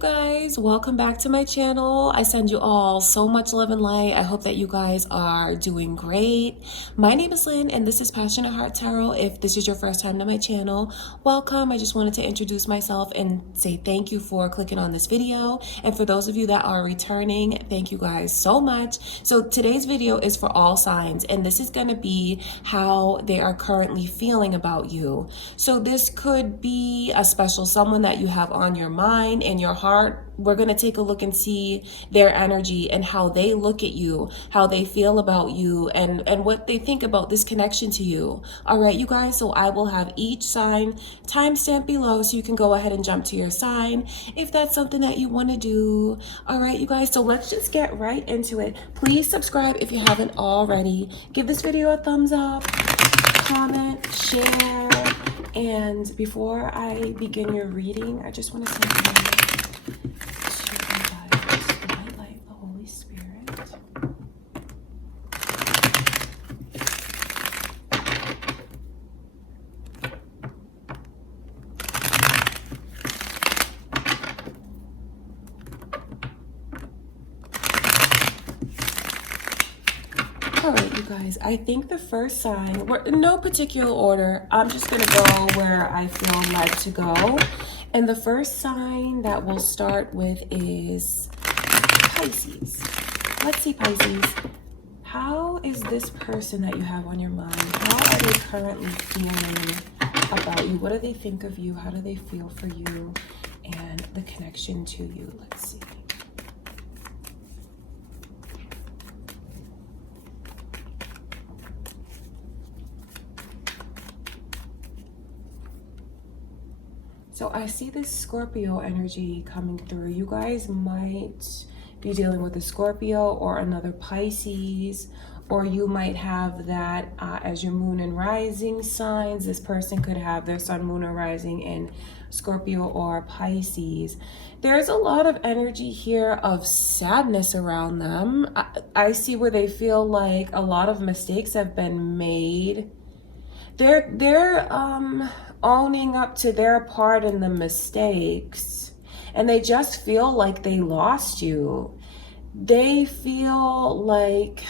guys, welcome back to my channel. I send you all so much love and light. I hope that you guys are doing great. My name is Lynn and this is Passionate Heart Tarot. If this is your first time to my channel, welcome. I just wanted to introduce myself and say thank you for clicking on this video. And for those of you that are returning, thank you guys so much. So today's video is for all signs, and this is going to be how they are currently feeling about you. So this could be a special someone that you have on your mind and your heart. We're going to take a look and see their energy and how they look at you, how they feel about you, and what they think about this connection to you. All right, you guys, so I will have each sign timestamp below so you can go ahead and jump to your sign if that's something that you want to do. All right, you guys, so let's just get right into it. Please subscribe if you haven't already. Give this video a thumbs up, comment, share. And before I begin your reading, I just want to send you to the light, the Holy Spirit. All right, you guys, I think the first sign, we're in no particular order. I'm just going to go where I feel led to go. And the first sign that we'll start with is Pisces. Let's see, Pisces. How is this person that you have on your mind? How are they currently feeling about you? What do they think of you? How do they feel for you and the connection to you? Let's see. So I see this Scorpio energy coming through. You guys might be dealing with a Scorpio or another Pisces, or you might have that as your moon and rising signs. This person could have their sun, moon, or rising in Scorpio or Pisces. There's a lot of energy here of sadness around them. I see where they feel like a lot of mistakes have been made. They're owning up to their part in the mistakes, and they just feel like they lost you. They feel like,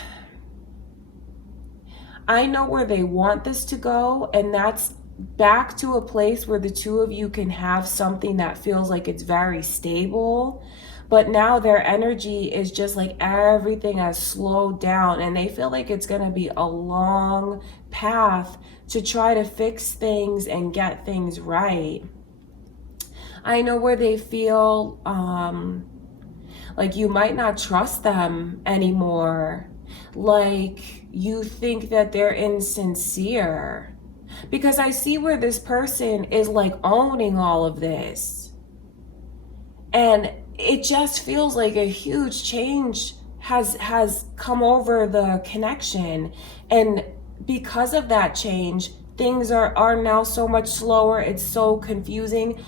I know where they want this to go, and that's back to a place where the two of you can have something that feels like it's very stable. But now their energy is just like everything has slowed down, and they feel like it's going to be a long path to try to fix things and get things right. I know where they feel like you might not trust them anymore. Like you think that they're insincere. Because I see where this person is like owning all of this. And it just feels like a huge change has come over the connection. And because of that change, things are now so much slower. It's so confusing.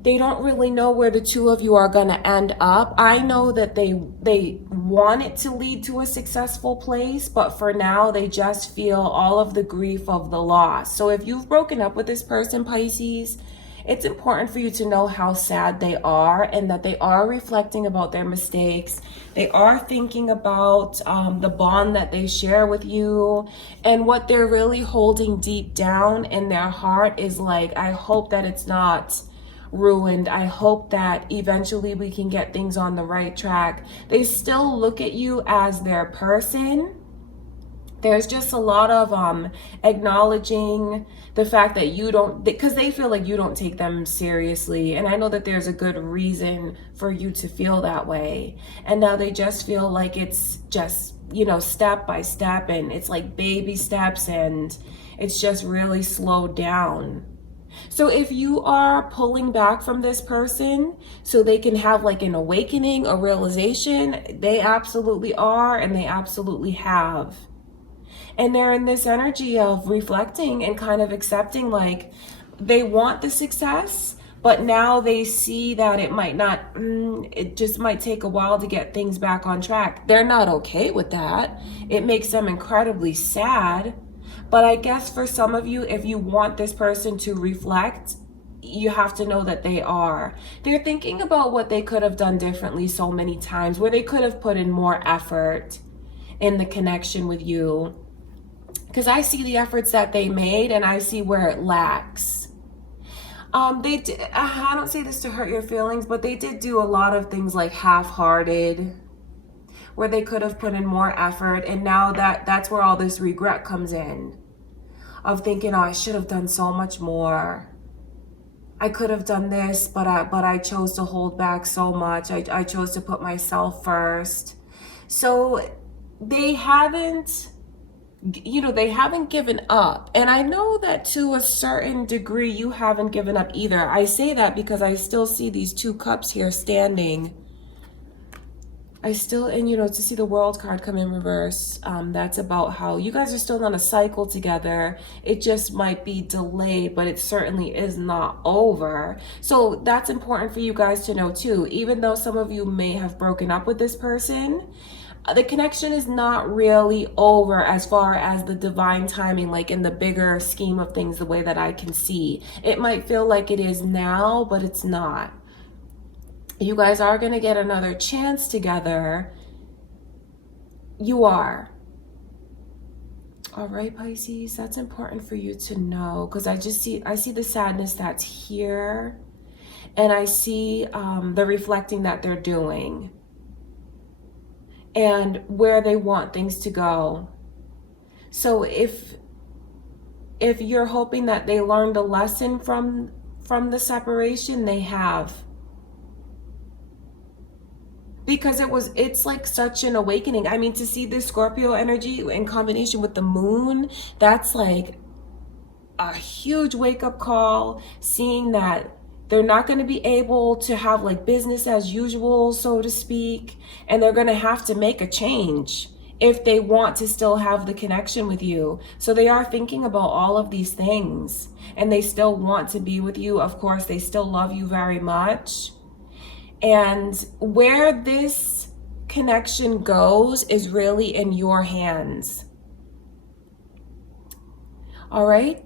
They don't really know where the two of you are going to end up. I know that they want it to lead to a successful place, but for now they just feel all of the grief of the loss. So if you've broken up with this person, Pisces, it's important for you to know how sad they are and that they are reflecting about their mistakes. They are thinking about the bond that they share with you, and what they're really holding deep down in their heart is like, I hope that it's not ruined. I hope that eventually we can get things on the right track. They still look at you as their person. There's just a lot of acknowledging the fact that you don't, because they feel like you don't take them seriously. And I know that there's a good reason for you to feel that way. And now they just feel like it's just, you know, step by step, and it's like baby steps, and it's just really slowed down. So if you are pulling back from this person so they can have like an awakening, a realization, they absolutely are, and they absolutely have. And they're in this energy of reflecting and kind of accepting, like they want the success, but now they see that it might not, it just might take a while to get things back on track. They're not okay with that. It makes them incredibly sad. But I guess for some of you, if you want this person to reflect, you have to know that they are. They're thinking about what they could have done differently so many times, where they could have put in more effort in the connection with you. Because I see the efforts that they made and I see where it lacks. They did, I don't say this to hurt your feelings, but they did do a lot of things like half-hearted, where they could have put in more effort. And now that's where all this regret comes in, of thinking, oh, I should have done so much more. I could have done this, but I chose to hold back so much. I chose to put myself first. So they haven't, they haven't given up. And I know that to a certain degree, you haven't given up either. I say that because I still see these 2 cups here standing. I still, and to see the World card come in reverse, that's about how you guys are still on a cycle together. It just might be delayed, but it certainly is not over. So that's important for you guys to know too. Even though some of you may have broken up with this person, the connection is not really over as far as the divine timing, like in the bigger scheme of things, the way that I can see. It might feel like it is now, but it's not. You guys are going to get another chance together. You are. All right, Pisces, that's important for you to know, because I see the sadness that's here, and I see the reflecting that they're doing and where they want things to go. So if you're hoping that they learned a lesson from the separation, they have. Because it's like such an awakening. I mean, to see this Scorpio energy in combination with the moon, that's like a huge wake-up call, seeing that they're not going to be able to have like business as usual, so to speak, and they're going to have to make a change if they want to still have the connection with you. So they are thinking about all of these things, and they still want to be with you. Of course, they still love you very much. And where this connection goes is really in your hands. All right,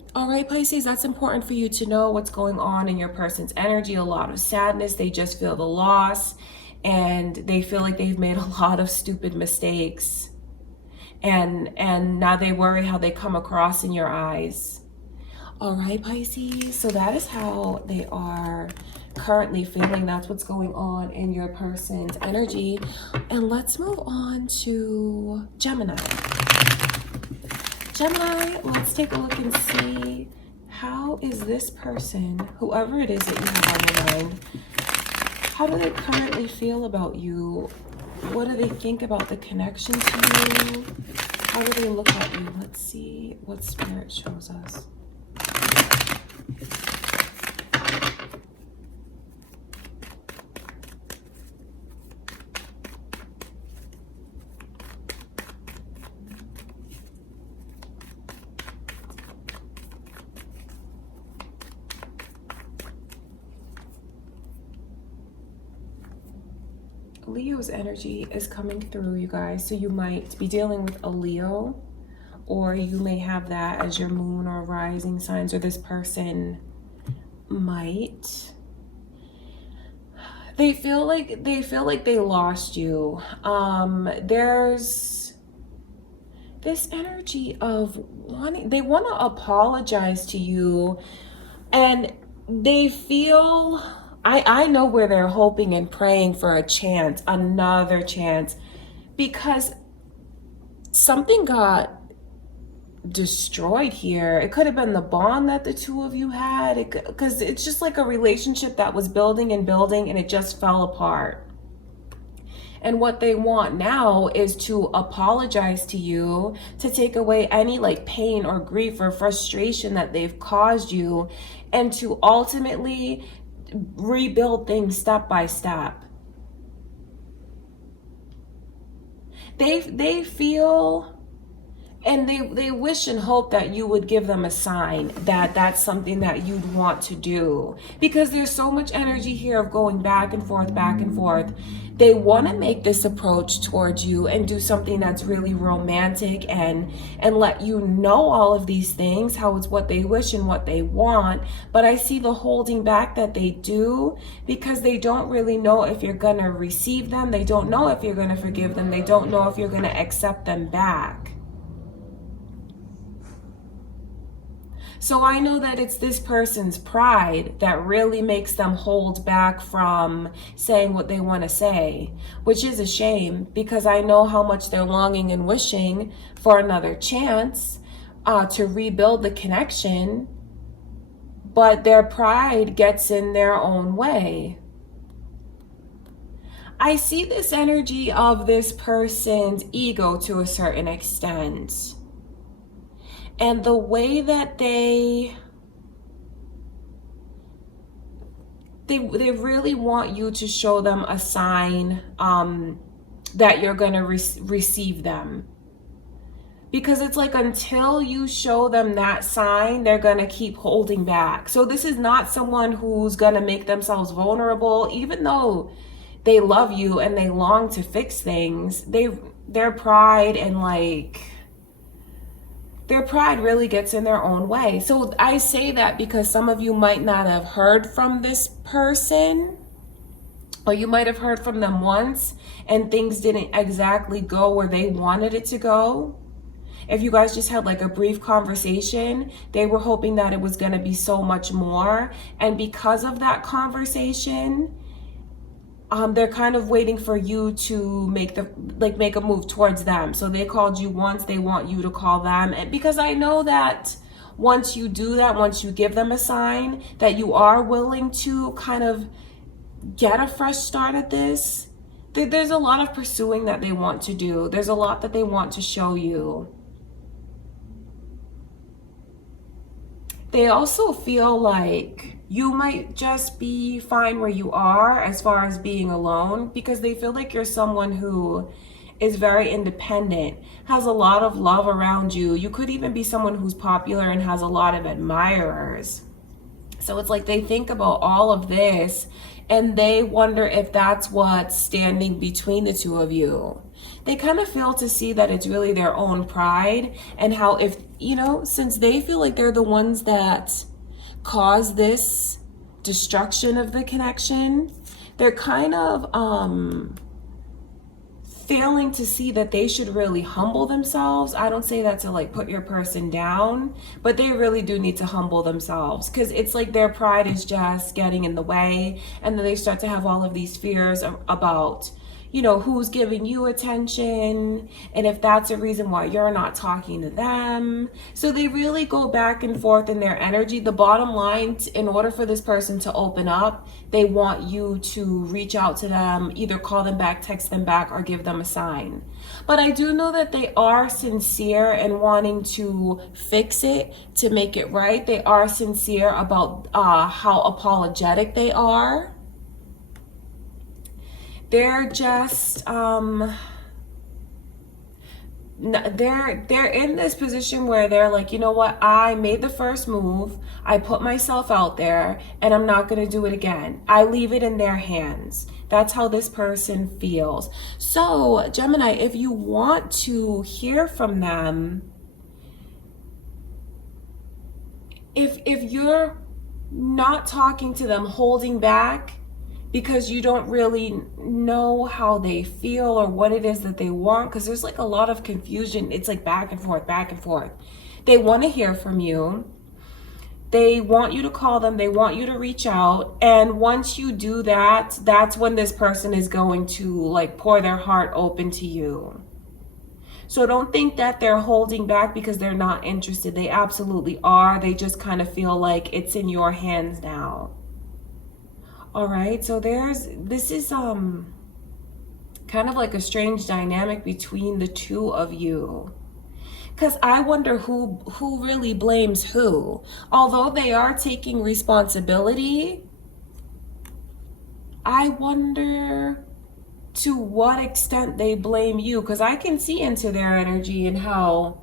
Pisces, that's important for you to know what's going on in your person's energy. A lot of sadness. They just feel the loss, and they feel like they've made a lot of stupid mistakes. And now they worry how they come across in your eyes. All right, Pisces, so that is how they are currently feeling. That's what's going on in your person's energy. And let's move on to Gemini. Gemini, let's take a look and see, how is this person, whoever it is that you have on your mind, how do they currently feel about you? What do they think about the connection to you? How do they look at you? Let's see what Spirit shows us. Leo's energy is coming through, you guys. So you might be dealing with a Leo, or you may have that as your moon or rising signs, or this person might. They feel like they lost you. There's this energy of they want to apologize to you, and they feel, I know where they're hoping and praying for a chance, another chance, because something got destroyed here. It could have been the bond that the two of you had, because it's just like a relationship that was building and building, and it just fell apart. And what they want now is to apologize to you, to take away any like pain or grief or frustration that they've caused you, and to ultimately rebuild things step by step. They feel And they wish and hope that you would give them a sign that that's something that you'd want to do, because there's so much energy here of going back and forth, back and forth. They want to make this approach towards you and do something that's really romantic and let you know all of these things, how it's what they wish and what they want. But I see the holding back that they do because they don't really know if you're going to receive them. They don't know if you're going to forgive them. They don't know if you're going to accept them back. So I know that it's this person's pride that really makes them hold back from saying what they want to say, which is a shame, because I know how much they're longing and wishing for another chance to rebuild the connection, but their pride gets in their own way. I see this energy of this person's ego to a certain extent. And the way that they really want you to show them a sign that you're going to receive them. Because it's like until you show them that sign, they're going to keep holding back. So this is not someone who's going to make themselves vulnerable, even though they love you and they long to fix things. Their pride and their pride really gets in their own way. So I say that because some of you might not have heard from this person, or you might have heard from them once and things didn't exactly go where they wanted it to go. If you guys just had like a brief conversation, they were hoping that it was going to be so much more. And because of that conversation, they're kind of waiting for you to make a move towards them. So they called you once, they want you to call them. And because I know that once you do that, once you give them a sign that you are willing to kind of get a fresh start at this, there's a lot of pursuing that they want to do. There's a lot that they want to show you. They also feel like you might just be fine where you are as far as being alone, because they feel like you're someone who is very independent, has a lot of love around you. You could even be someone who's popular and has a lot of admirers. So it's like they think about all of this and they wonder if that's what's standing between the two of you. They kind of fail to see that it's really their own pride, and how if, since they feel like they're the ones that cause this destruction of the connection, they're kind of failing to see that they should really humble themselves. I don't say that to put your person down, but they really do need to humble themselves, because it's like their pride is just getting in the way, and then they start to have all of these fears about who's giving you attention, and if that's a reason why you're not talking to them. So they really go back and forth in their energy. The bottom line, in order for this person to open up, they want you to reach out to them, either call them back, text them back, or give them a sign. But I do know that they are sincere in wanting to fix it, to make it right. They are sincere about how apologetic they are. They're just they're in this position where they're like, you know what, I made the first move, I put myself out there, and I'm not going to do it again. I leave it in their hands. That's how this person feels. So Gemini, if you want to hear from them, if you're not talking to them, holding back because you don't really know how they feel or what it is that they want, because there's a lot of confusion. It's back and forth, back and forth. They want to hear from you. They want you to call them. They want you to reach out. And once you do that, that's when this person is going to pour their heart open to you. So don't think that they're holding back because they're not interested. They absolutely are. They just kind of feel like it's in your hands now. All right, so this is kind of like a strange dynamic between the two of you, because I wonder who really blames who. Although they are taking responsibility, I wonder to what extent they blame you, because I can see into their energy and how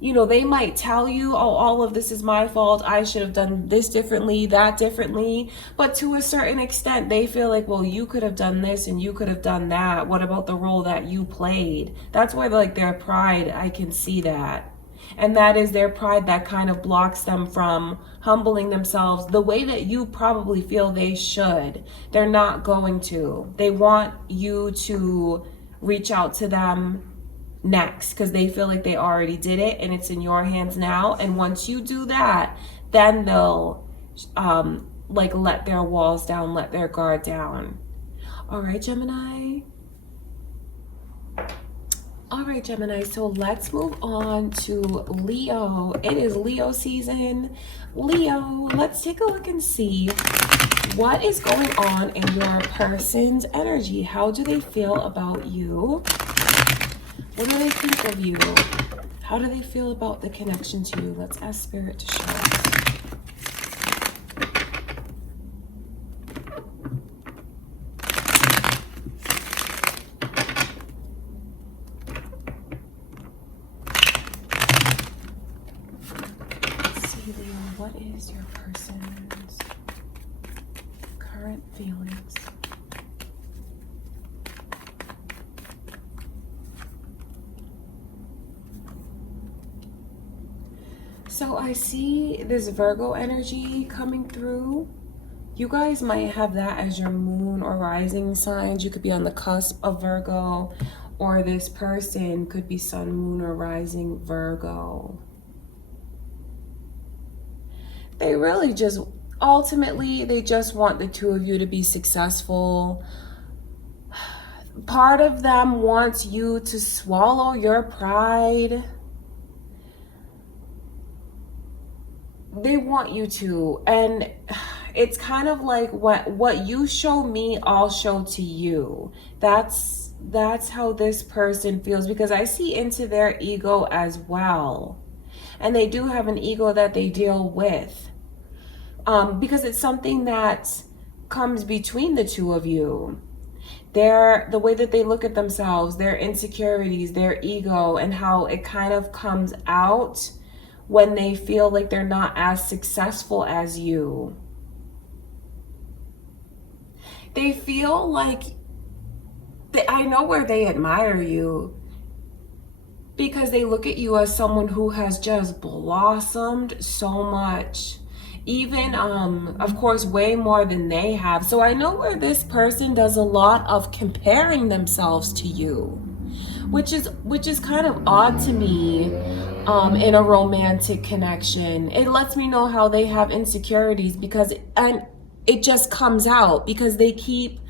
you know, they might tell you, oh, all of this is my fault. I should have done this differently, that differently. But to a certain extent, they feel like, well, you could have done this and you could have done that. What about the role that you played? That's why, like, their pride, I can see that. And that is their pride that kind of blocks them from humbling themselves the way that you probably feel they should. They're not going to. They want you to reach out to them next because they feel like they already did it and it's in your hands now. And once you do that, then they'll like let their walls down, let their guard down. All right, Gemini. All right, Gemini, so let's move on to Leo. It is Leo season. Leo, let's take a look and see what is going on in your person's energy. How do they feel about you? What do they think of you? How do they feel about the connection to you? Let's ask Spirit to show us. What is your person's current feelings? So I see this Virgo energy coming through. You guys might have that as your moon or rising signs. You could be on the cusp of Virgo, or this person could be sun, moon, or rising Virgo. They really just, ultimately, they just want the two of you to be successful. Part of them wants you to swallow your pride. They want you to. And it's kind of like what you show me, I'll show to you. That's how this person feels, because I see into their ego as well. And they do have an ego that they deal with. Because it's something that comes between the two of you. The way that they look at themselves, their insecurities, their ego, and how it kind of comes out when they feel like they're not as successful as you. They feel like, I know where they admire you, because they look at you as someone who has just blossomed so much. Even, of course, way more than they have. So I know where this person does a lot of comparing themselves to you, which is kind of odd to me in a romantic connection. It lets me know how they have insecurities, because it just comes out because they keep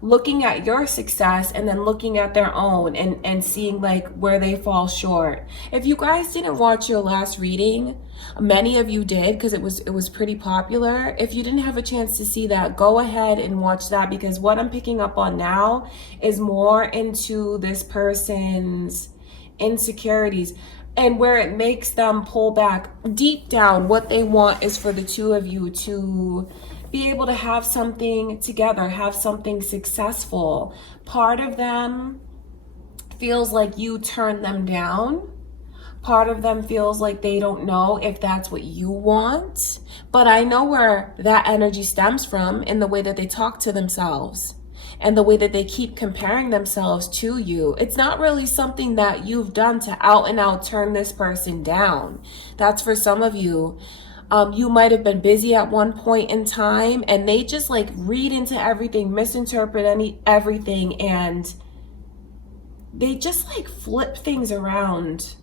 looking at your success and then looking at their own and seeing like where they fall short. If you guys didn't watch your last reading, many of you did, because it was pretty popular. If you didn't have a chance to see that, go ahead and watch that, because what I'm picking up on now is more into this person's insecurities and where it makes them pull back. Deep down, what they want is for the two of you to be able to have something together, have something successful. Part of them feels like you turned them down. Part of them feels like they don't know if that's what you want. But I know where that energy stems from, in the way that they talk to themselves and the way that they keep comparing themselves to you. It's not really something that you've done to out and out turn this person down. That's for some of you. You might have been busy at one point in time, and they just like read into everything, misinterpret everything, and they just like flip things around.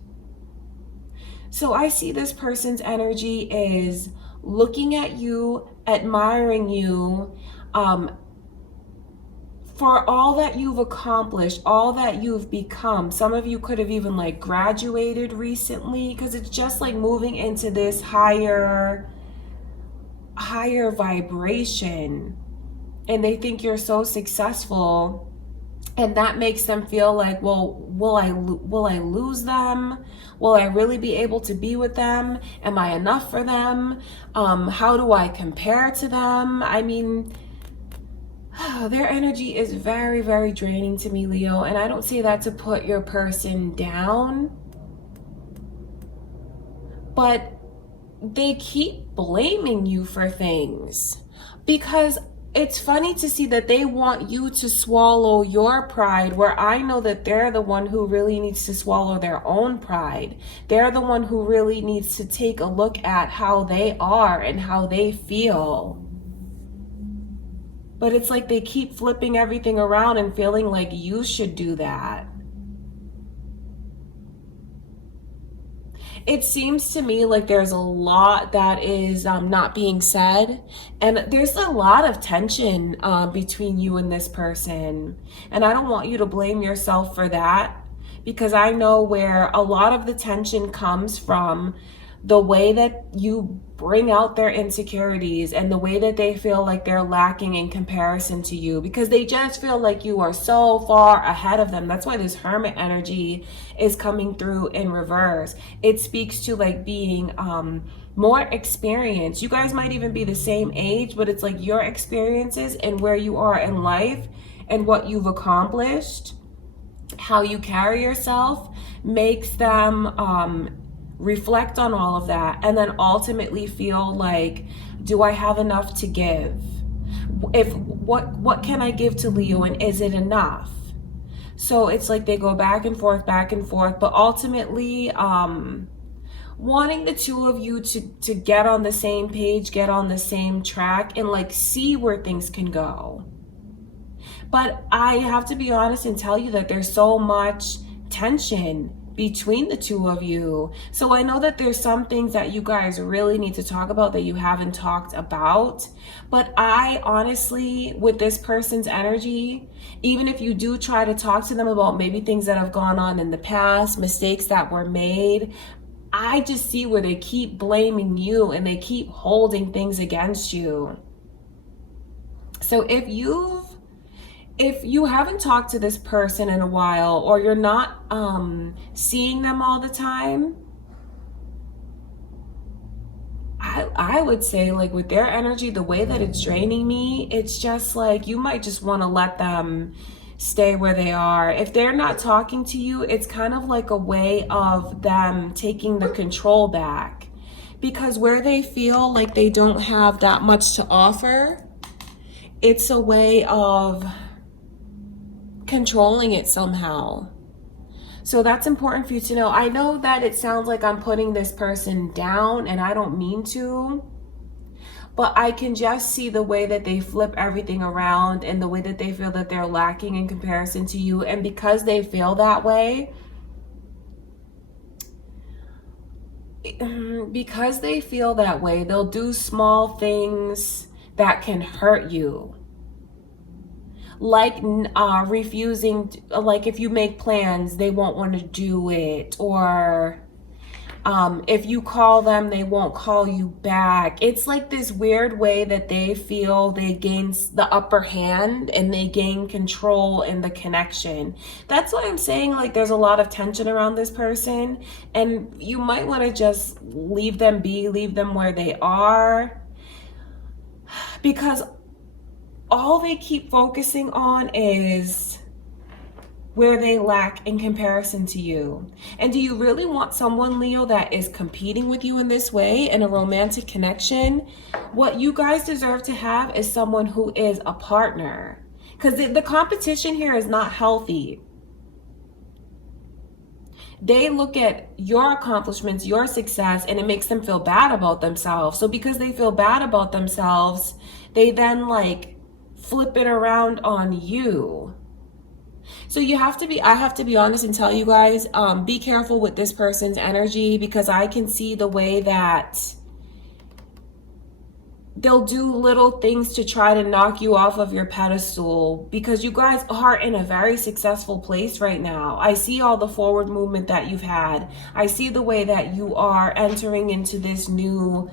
So I see this person's energy is looking at you, admiring you, for all that you've accomplished, all that you've become. Some of you could have even like graduated recently, because it's just like moving into this higher vibration, and they think you're so successful, and that makes them feel like, well, will I lose them? Will I really be able to be with them? Am I enough for them? How do I compare to them? I mean, their energy is very, very draining to me, Leo. And I don't say that to put your person down. but they keep blaming you for things, because it's funny to see that they want you to swallow your pride, where I know that they're the one who really needs to swallow their own pride. They're the one who really needs to take a look at how they are and how they feel. But it's like they keep flipping everything around and feeling like you should do that. It seems to me like there's a lot that is not being said, and there's a lot of tension between you and this person. And I don't want you to blame yourself for that, because I know where a lot of the tension comes from, the way that you bring out their insecurities and the way that they feel like they're lacking in comparison to you, because they just feel like you are so far ahead of them. That's why this Hermit energy is coming through in reverse. It speaks to like being more experienced. You guys might even be the same age, but it's like your experiences and where you are in life and what you've accomplished, how you carry yourself, makes them reflect on all of that, and then ultimately feel like, do I have enough to give? If what can I give to Leo, and is it enough? So it's like they go back and forth, but ultimately wanting the two of you to get on the same page, get on the same track, and like see where things can go. But I have to be honest and tell you that there's so much tension between the two of you. So I know that there's some things that you guys really need to talk about that you haven't talked about. But I honestly, with this person's energy, even if you do try to talk to them about maybe things that have gone on in the past, mistakes that were made, I just see where they keep blaming you and they keep holding things against you. So if you haven't talked to this person in a while, or you're not seeing them all the time, I would say, like, with their energy, the way that it's draining me, it's just like you might just want to let them stay where they are. If they're not talking to you, it's kind of like a way of them taking the control back, because where they feel like they don't have that much to offer, it's a way of controlling it somehow. So that's important for you to know. I know that it sounds like I'm putting this person down, and I don't mean to, but I can just see the way that they flip everything around and the way that they feel that they're lacking in comparison to you. And because they feel that way, they'll do small things that can hurt you. Like refusing, like if you make plans, they won't want to do it, or if you call them, they won't call you back. It's like this weird way that they feel they gain the upper hand and they gain control in the connection. That's why I'm saying, like, there's a lot of tension around this person, and you might want to just leave them be, leave them where they are, because all they keep focusing on is where they lack in comparison to you. And do you really want someone, Leo, that is competing with you in this way in a romantic connection? What you guys deserve to have is someone who is a partner, because the competition here is not healthy. They look at your accomplishments, your success, and it makes them feel bad about themselves. So because they feel bad about themselves, they then like flip it around on you. So I have to be honest and tell you guys, be careful with this person's energy, because I can see the way that they'll do little things to try to knock you off of your pedestal, because you guys are in a very successful place right now. I see all the forward movement that you've had. I see the way that you are entering into this new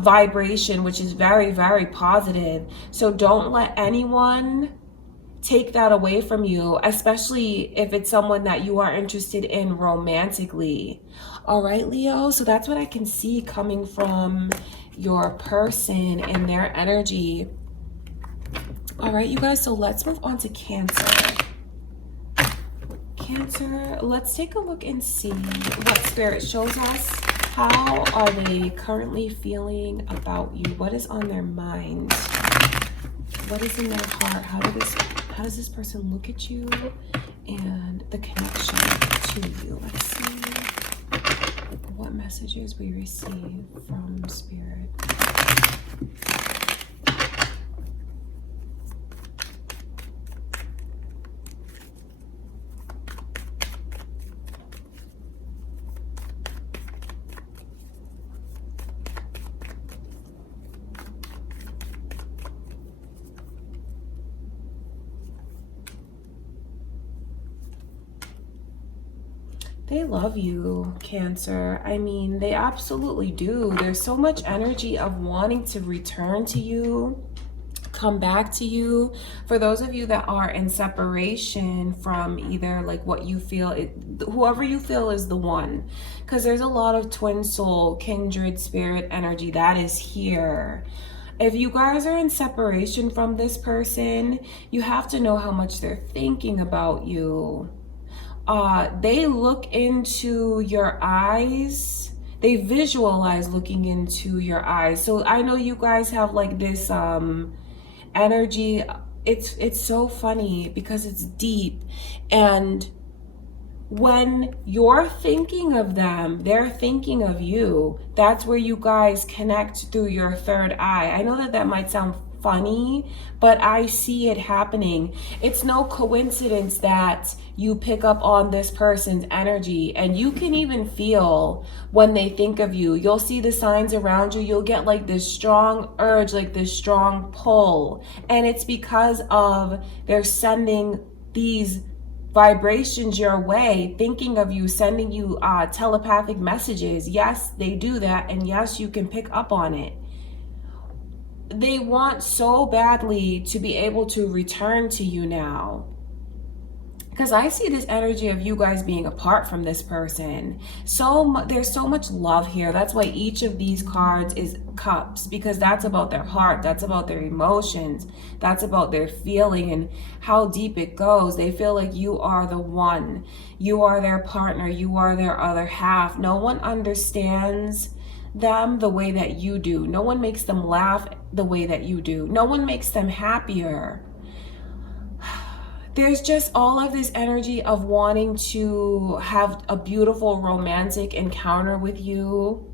vibration, which is very, very positive. So don't let anyone take that away from you, especially if it's someone that you are interested in romantically. All right, Leo, so that's what I can see coming from your person and their energy. All right, you guys, so let's move on to Cancer. Cancer, let's take a look and see what Spirit shows us How are they currently feeling about you? What is on their mind? What is in their heart? How does this person look at you? And the connection to you. Let's see what messages we receive from Spirit. They love you, Cancer. I mean, they absolutely do. There's so much energy of wanting to return to you, come back to you. For those of you that are in separation from either like what you feel, whoever you feel is the one. Because there's a lot of twin soul, kindred spirit energy that is here. If you guys are in separation from this person, you have to know how much they're thinking about you. They look into your eyes. They visualize looking into your eyes. So I know you guys have like this energy. It's so funny because it's deep. And when you're thinking of them, they're thinking of you. That's where you guys connect through your third eye. I know that might sound funny, but I see it happening. It's no coincidence that you pick up on this person's energy, and you can even feel when they think of you. You'll see the signs around you. You'll get like this strong urge, like this strong pull, and it's because of they're sending these vibrations your way, thinking of you, sending you telepathic messages. Yes, they do that, and yes, you can pick up on it. They want so badly to be able to return to you now. Because I see this energy of you guys being apart from this person. There's so much love here. That's why each of these cards is cups, because that's about their heart. That's about their emotions. That's about their feeling and how deep it goes. They feel like you are the one. You are their partner. You are their other half. No one understands them the way that you do. No one makes them laugh the way that you do. No one makes them happier. There's just all of this energy of wanting to have a beautiful romantic encounter with you.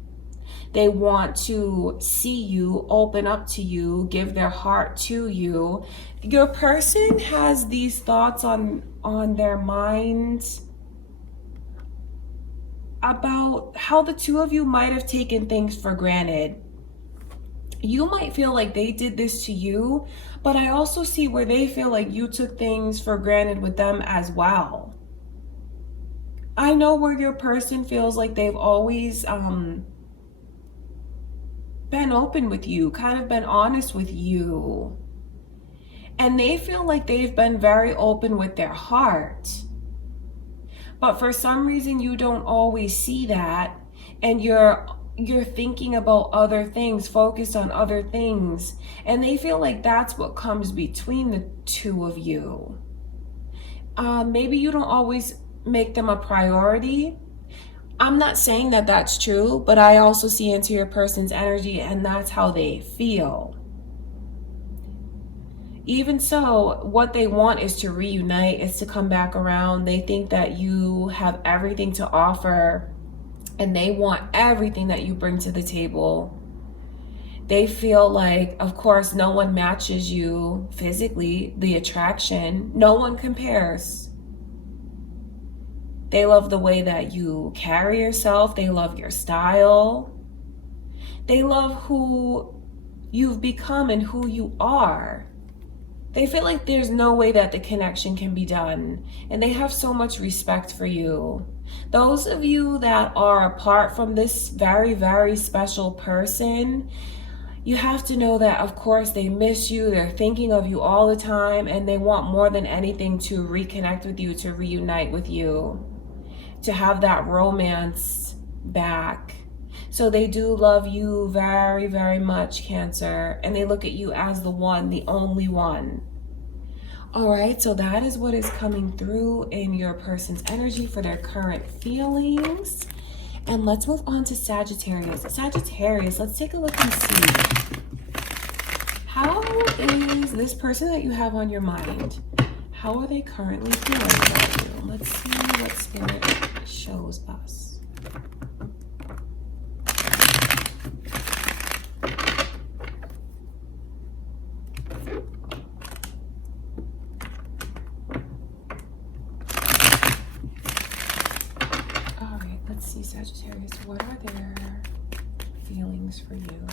They want to see you, open up to you, give their heart to you. Your person has these thoughts on their minds about how the two of you might have taken things for granted. You might feel like they did this to you, but I also see where they feel like you took things for granted with them as well. I know where your person feels like they've always been open with you, kind of been honest with you. And they feel like they've been very open with their heart. But for some reason, you don't always see that. And you're thinking about other things, focused on other things. And they feel like that's what comes between the two of you. Maybe you don't always make them a priority. I'm not saying that that's true, but I also see into your person's energy, and that's how they feel. Even so, what they want is to reunite, is to come back around. They think that you have everything to offer, and they want everything that you bring to the table. They feel like, of course, no one matches you physically, the attraction. No one compares. They love the way that you carry yourself. They love your style. They love who you've become and who you are. They feel like there's no way that the connection can be done, and they have so much respect for you. Those of you that are apart from this very, very special person, you have to know that, of course, they miss you. They're thinking of you all the time, and they want more than anything to reconnect with you, to reunite with you, to have that romance back. So they do love you very, very much, Cancer, and they look at you as the one, the only one. All right, so that is what is coming through in your person's energy for their current feelings. And let's move on to Sagittarius. Sagittarius, let's take a look and see. How is this person that you have on your mind? How are they currently feeling about you? Let's see what Spirit shows us. All right, let's see, Sagittarius. What are their feelings for you?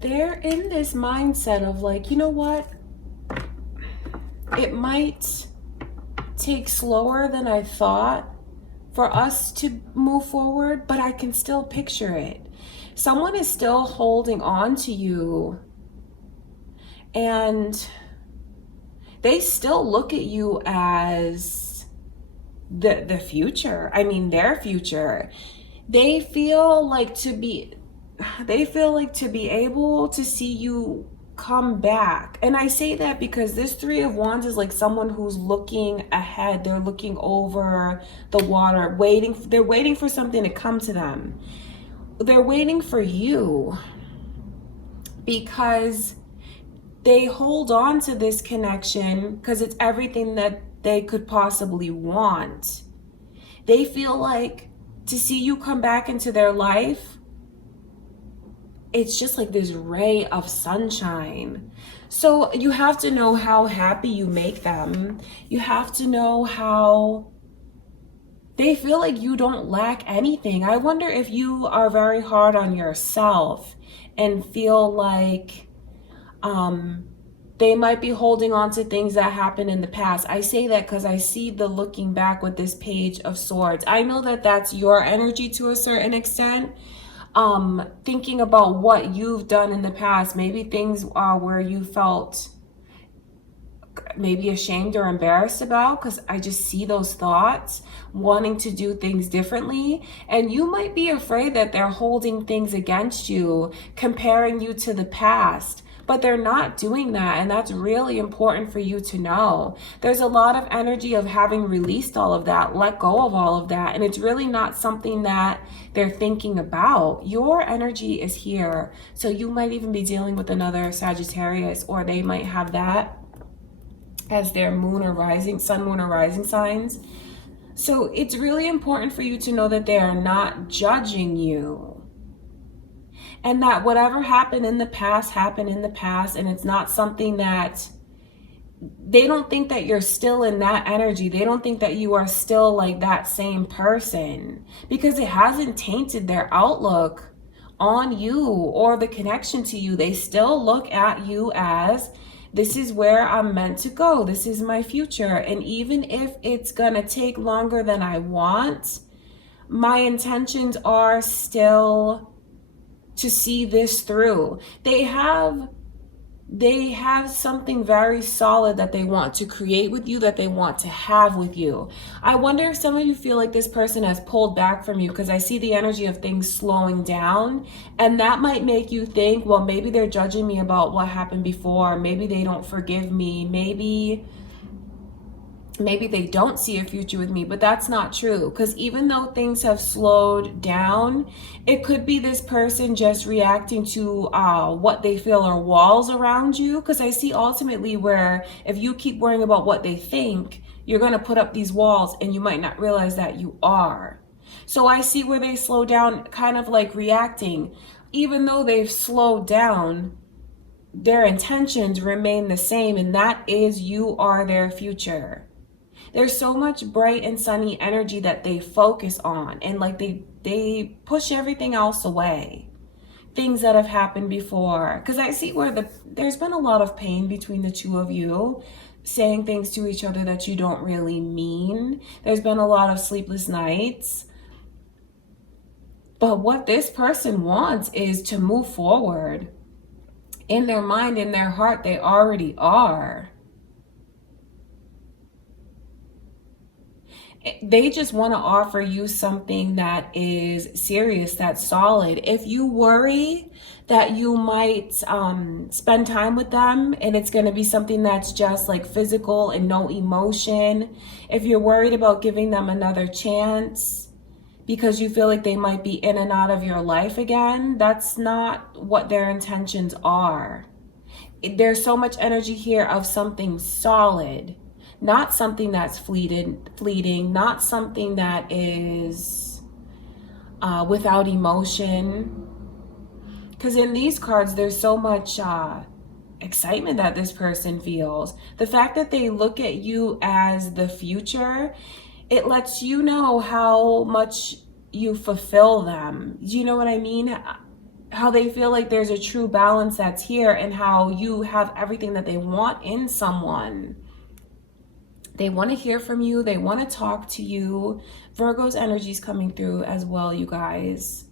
They're in this mindset of like, you know what? It might take slower than I thought for us to move forward, but I can still picture it. Someone is still holding on to you, and they still look at you as the future. I mean, their future. They feel like to be able to see you come back. And I say that because this Three of Wands is like someone who's looking ahead. They're looking over the water, they're waiting for something to come to them. They're waiting for you because they hold on to this connection because it's everything that they could possibly want. They feel like to see you come back into their life, it's just like this ray of sunshine. So you have to know how happy you make them. You have to know how they feel like you don't lack anything. I wonder if you are very hard on yourself and feel like they might be holding on to things that happened in the past. I say that because I see the looking back with this Page of Swords. I know that that's your energy to a certain extent. Thinking about what you've done in the past, maybe things where you felt maybe ashamed or embarrassed about, because I just see those thoughts, wanting to do things differently. And you might be afraid that they're holding things against you, comparing you to the past. But they're not doing that, and that's really important for you to know. There's a lot of energy of having released all of that, let go of all of that, and it's really not something that they're thinking about. Your energy is here, so you might even be dealing with another Sagittarius, or they might have that as their moon or rising, sun, moon, or rising signs. So it's really important for you to know that they are not judging you. And that whatever happened in the past, and it's not something that they don't think that you're still in that energy. They don't think that you are still like that same person, because it hasn't tainted their outlook on you or the connection to you. They still look at you as, this is where I'm meant to go. This is my future. And even if it's gonna take longer than I want, my intentions are still to see this through. They have something very solid that they want to create with you, that they want to have with you. I wonder if some of you feel like this person has pulled back from you, because I see the energy of things slowing down, and that might make you think, well, maybe they're judging me about what happened before. Maybe they don't forgive me. Maybe they don't see a future with me, but that's not true. Because even though things have slowed down, it could be this person just reacting to what they feel are walls around you. Because I see ultimately where if you keep worrying about what they think, you're going to put up these walls, and you might not realize that you are. So I see where they slow down, kind of like reacting. Even though they've slowed down, their intentions remain the same, and that is, you are their future. There's so much bright and sunny energy that they focus on, and like they push everything else away. Things that have happened before. Because I see where there's been a lot of pain between the two of you, saying things to each other that you don't really mean. There's been a lot of sleepless nights. But what this person wants is to move forward. In their mind, in their heart, they already are. They just want to offer you something that is serious, that's solid. If you worry that you might spend time with them and it's going to be something that's just like physical and no emotion, if you're worried about giving them another chance because you feel like they might be in and out of your life again, that's not what their intentions are. There's so much energy here of something solid, not something that's fleeting, not something that is without emotion. Because in these cards, there's so much excitement that this person feels. The fact that they look at you as the future, it lets you know how much you fulfill them. Do you know what I mean? How they feel like there's a true balance that's here, and how you have everything that they want in someone. They want to hear from you. They want to talk to you. Virgo's energy is coming through as well, you guys.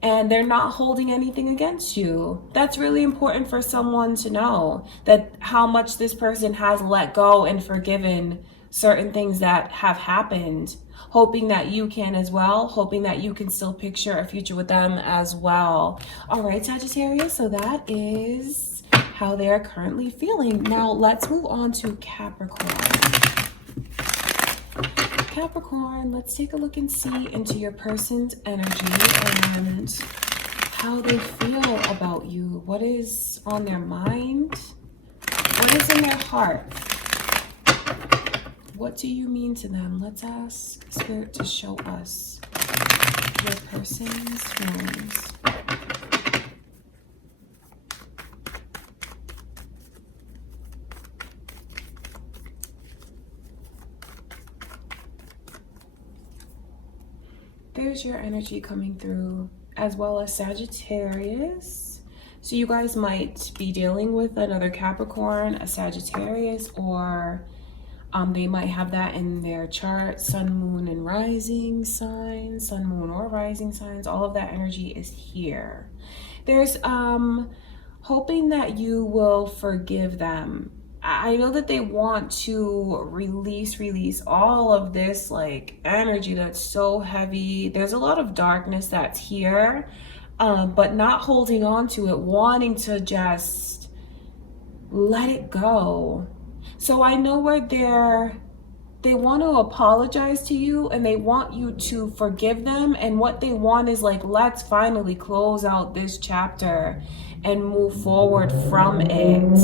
And they're not holding anything against you. That's really important for someone to know, that how much this person has let go and forgiven certain things that have happened, hoping that you can as well, hoping that you can still picture a future with them as well. All right, Sagittarius, so that is how they are currently feeling. Now let's move on to Capricorn. Capricorn, let's take a look and see into your person's energy and how they feel about you. What is on their mind? What is in their heart? What do you mean to them? Let's ask Spirit to show us your person's feelings. There's your energy coming through, as well as Sagittarius. So you guys might be dealing with another Capricorn, a Sagittarius, or they might have that in their chart, sun, moon, and rising signs, sun, moon, or rising signs. All of that energy is here. There's hoping that you will forgive them. I know that they want to release all of this like energy that's so heavy. There's a lot of darkness that's here, but not holding on to it, wanting to just let it go. So I know where they want to apologize to you and they want you to forgive them. And what they want is like, let's finally close out this chapter and move forward from it.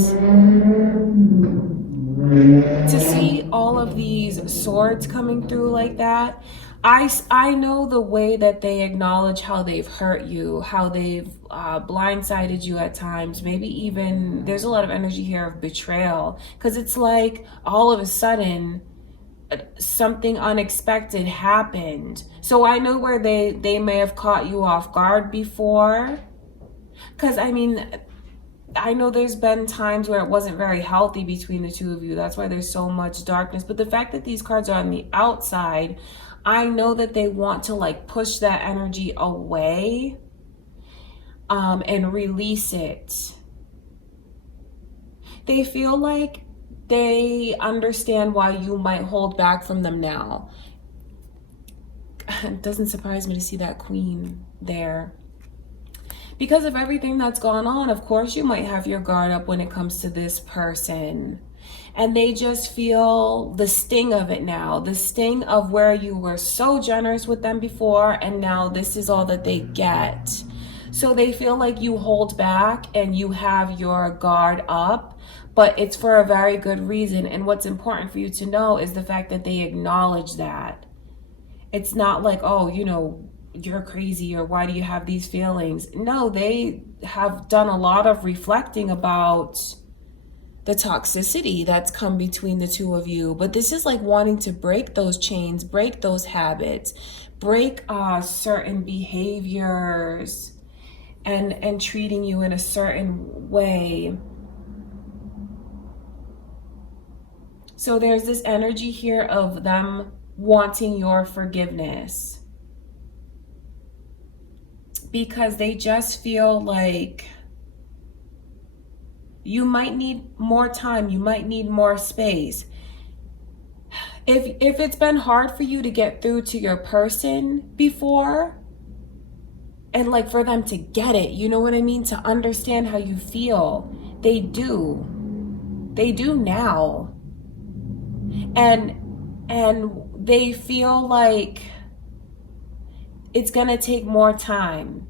To see all of these swords coming through like that, I know the way that they acknowledge how they've hurt you, how they've blindsided you at times. Maybe even there's a lot of energy here of betrayal, because it's like all of a sudden something unexpected happened. So I know where they may have caught you off guard before, because I mean, I know there's been times where it wasn't very healthy between the two of you. That's why there's so much darkness. But the fact that these cards are on the outside, I know that they want to like push that energy away and release it. They feel like they understand why you might hold back from them now. It doesn't surprise me to see that queen there. Because of everything that's gone on, of course, you might have your guard up when it comes to this person. And they just feel the sting of it now. The sting of where you were so generous with them before, and now this is all that they get. So they feel like you hold back and you have your guard up, but it's for a very good reason. And what's important for you to know is the fact that they acknowledge that. It's not like, oh, you know, you're crazy, or why do you have these feelings? No, they have done a lot of reflecting about the toxicity that's come between the two of you. But this is like wanting to break those chains, break those habits, break certain behaviors, and treating you in a certain way. So there's this energy here of them wanting your forgiveness, because they just feel like you might need more time, you might need more space. If it's been hard for you to get through to your person before, and like for them to get it, you know what I mean, to understand how you feel, they do now. And they feel like it's gonna take more time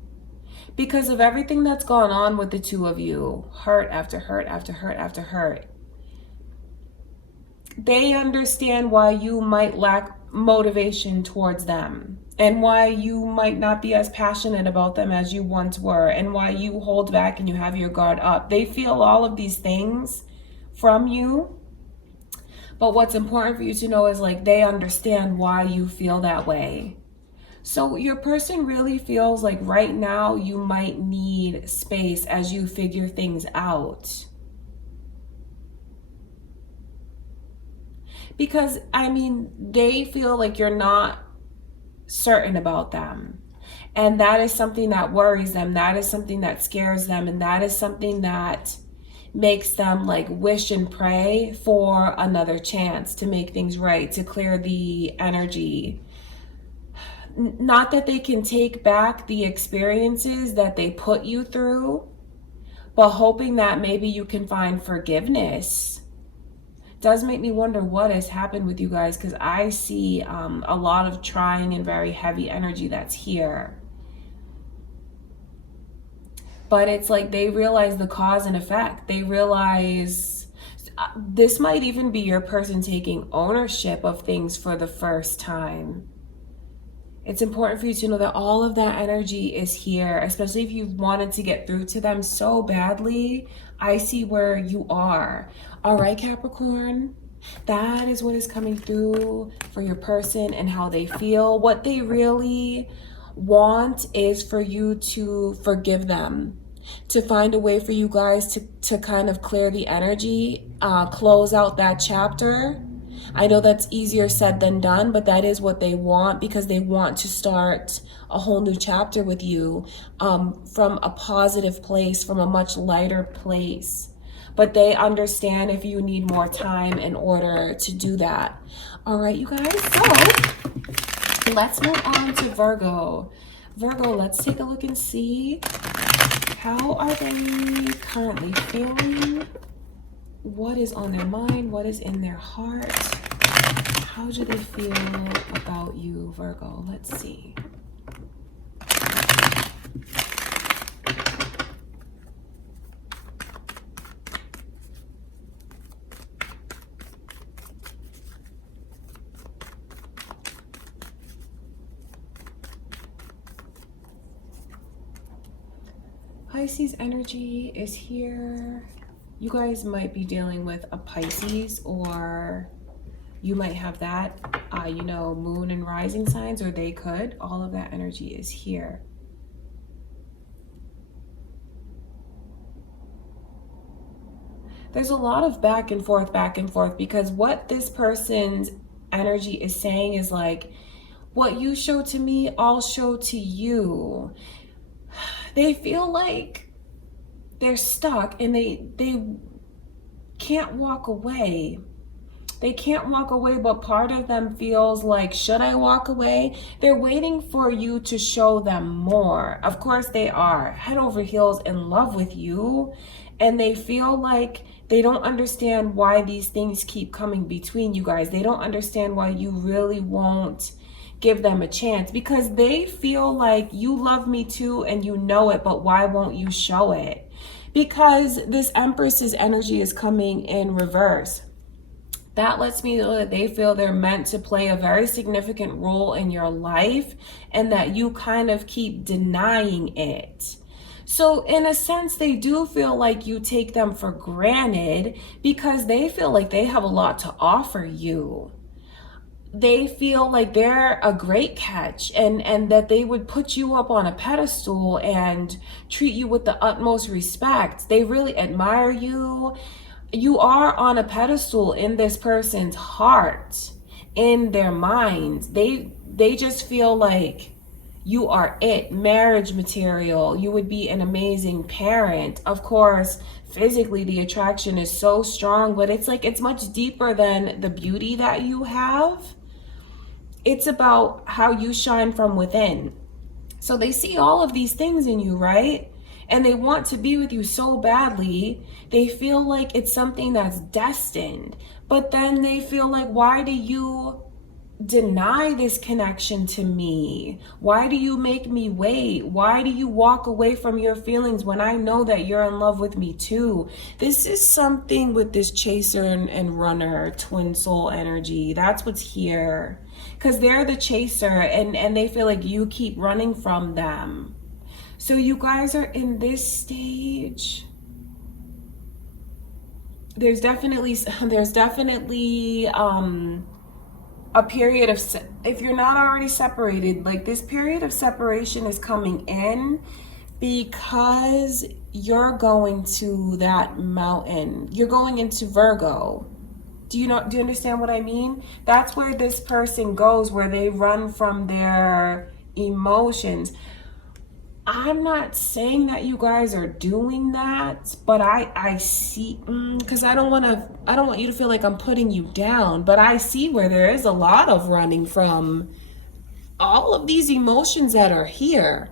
because of everything that's gone on with the two of you, hurt after hurt after hurt after hurt. They understand why you might lack motivation towards them, and why you might not be as passionate about them as you once were, and why you hold back and you have your guard up. They feel all of these things from you. But what's important for you to know is like they understand why you feel that way. So your person really feels like right now you might need space as you figure things out. Because, I mean, they feel like you're not certain about them. And that is something that worries them. That is something that scares them. And that is something that makes them like wish and pray for another chance to make things right, to clear the energy. Not that they can take back the experiences that they put you through, but hoping that maybe you can find forgiveness. Does make me wonder what has happened with you guys, because I see a lot of trying and very heavy energy that's here. But it's like they realize the cause and effect. They realize this might even be your person taking ownership of things for the first time. It's important for you to know that all of that energy is here, especially if you've wanted to get through to them so badly. I see where you are. All right, Capricorn, that is what is coming through for your person and how they feel. What they really want is for you to forgive them, to find a way for you guys to kind of clear the energy, close out that chapter. I know that's easier said than done, but that is what they want, because they want to start a whole new chapter with you from a positive place, from a much lighter place. But they understand if you need more time in order to do that. All right, you guys, so let's move on to Virgo. Virgo, let's take a look and see, how are they currently feeling? What is on their mind? What is in their heart? How do they feel about you, Virgo? Let's see. Pisces energy is here. You guys might be dealing with a Pisces, or you might have that, moon and rising signs, or they could. All of that energy is here. There's a lot of back and forth, because what this person's energy is saying is like, what you show to me, I'll show to you. They feel like they're stuck and they can't walk away. They can't walk away, but part of them feels like, should I walk away? They're waiting for you to show them more. Of course they are head over heels in love with you, and they feel like they don't understand why these things keep coming between you guys. They don't understand why you really won't give them a chance, because they feel like you love me too and you know it, but why won't you show it? Because this Empress's energy is coming in reverse. That lets me know that they feel they're meant to play a very significant role in your life, and that you kind of keep denying it. So in a sense, they do feel like you take them for granted, because they feel like they have a lot to offer you. They feel like they're a great catch, and that they would put you up on a pedestal and treat you with the utmost respect. They really admire you. You are on a pedestal in this person's heart, in their minds. They just feel like You are it, marriage material. You would be an amazing parent. Of course, physically the attraction is so strong, but it's like it's much deeper than the beauty that you have. It's about how you shine from within. So they see all of these things in you, right? And they want to be with you so badly. They feel like it's something that's destined. But then they feel like, why do you deny this connection to me? Why do you make me wait? Why do you walk away from your feelings when I know that you're in love with me too? This is something with this chaser and runner, twin soul energy. That's what's here. Because they're the chaser and they feel like you keep running from them. So you guys are in this stage. There's definitely a period of, if you're not already separated, like this period of separation is coming in because you're going to that mountain. You're going into Virgo. Do you understand what I mean? That's where this person goes, where they run from their emotions. I'm not saying that you guys are doing that, but I see, because I don't want you to feel like I'm putting you down, but I see where there is a lot of running from all of these emotions that are here.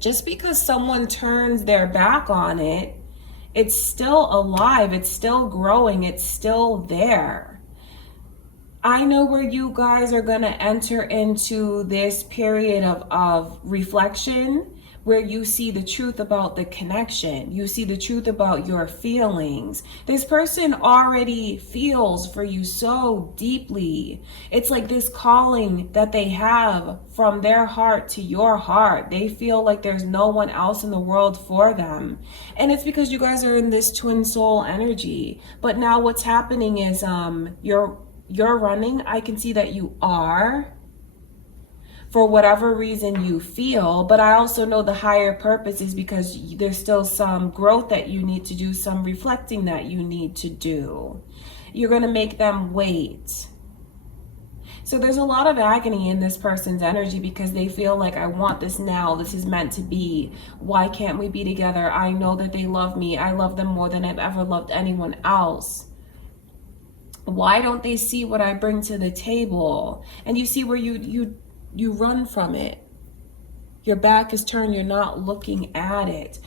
Just because someone turns their back on it, it's still alive, it's still growing, it's still there. I know where you guys are going to enter into this period of reflection, where you see the truth about the connection. You see the truth about your feelings. This person already feels for you so deeply. It's like this calling that they have from their heart to your heart. They feel like there's no one else in the world for them. And it's because you guys are in this twin soul energy. But now what's happening is you're running. I can see that you are, for whatever reason you feel, but I also know the higher purpose is because there's still some growth that you need to do, some reflecting that you need to do. You're going to make them wait. So there's a lot of agony in this person's energy because they feel like, I want this now. This is meant to be. Why can't we be together? I know that they love me. I love them more than I've ever loved anyone else. Why don't they see what I bring to the table? And you see where you run from it. Your back is turned. You're not looking at it.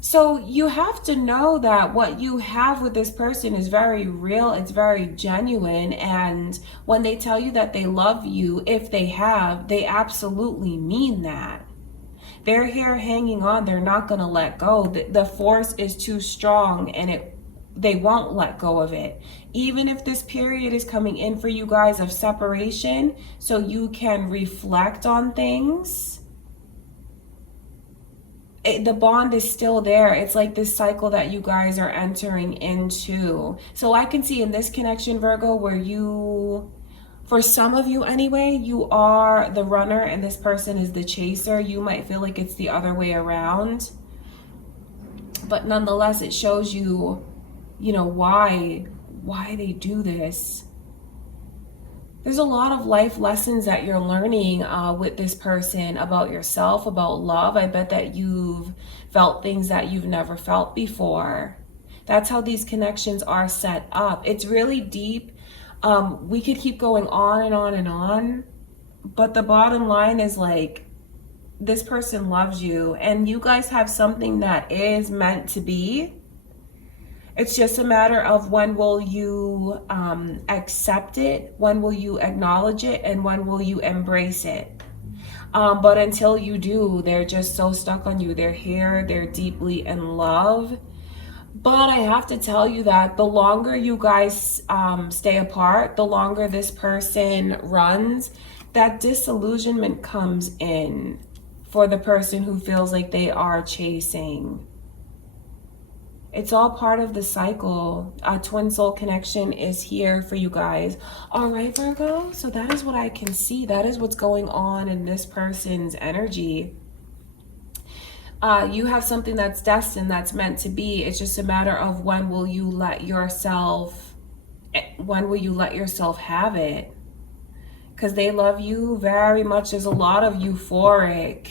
So you have to know that what you have with this person is very real. It's very genuine. And when they tell you that they love you, if they have, they absolutely mean that. They're here hanging on. They're not going to let go. The force is too strong and they won't let go of it. Even if this period is coming in for you guys of separation, so you can reflect on things, the bond is still there. It's like this cycle that you guys are entering into. So I can see in this connection, Virgo, where for some of you anyway, you are the runner and this person is the chaser. You might feel like it's the other way around. But nonetheless, it shows you, why they do this. There's a lot of life lessons that you're learning with this person about yourself, about love. I bet that you've felt things that you've never felt before. That's how these connections are set up. It's really deep. We could keep going on and on and on, but the bottom line is like, this person loves you and you guys have something that is meant to be. It's just a matter of when will you accept it, when will you acknowledge it, and when will you embrace it. But until you do, they're just so stuck on you. They're here, they're deeply in love. But I have to tell you that the longer you guys stay apart, the longer this person runs, that disillusionment comes in for the person who feels like they are chasing. It's all part of the cycle. A twin soul connection is here for you guys. All right, Virgo. So that is what I can see. That is what's going on in this person's energy. You have something that's destined, that's meant to be. It's just a matter of when will you let yourself have it? because they love you very much. There's a lot of euphoric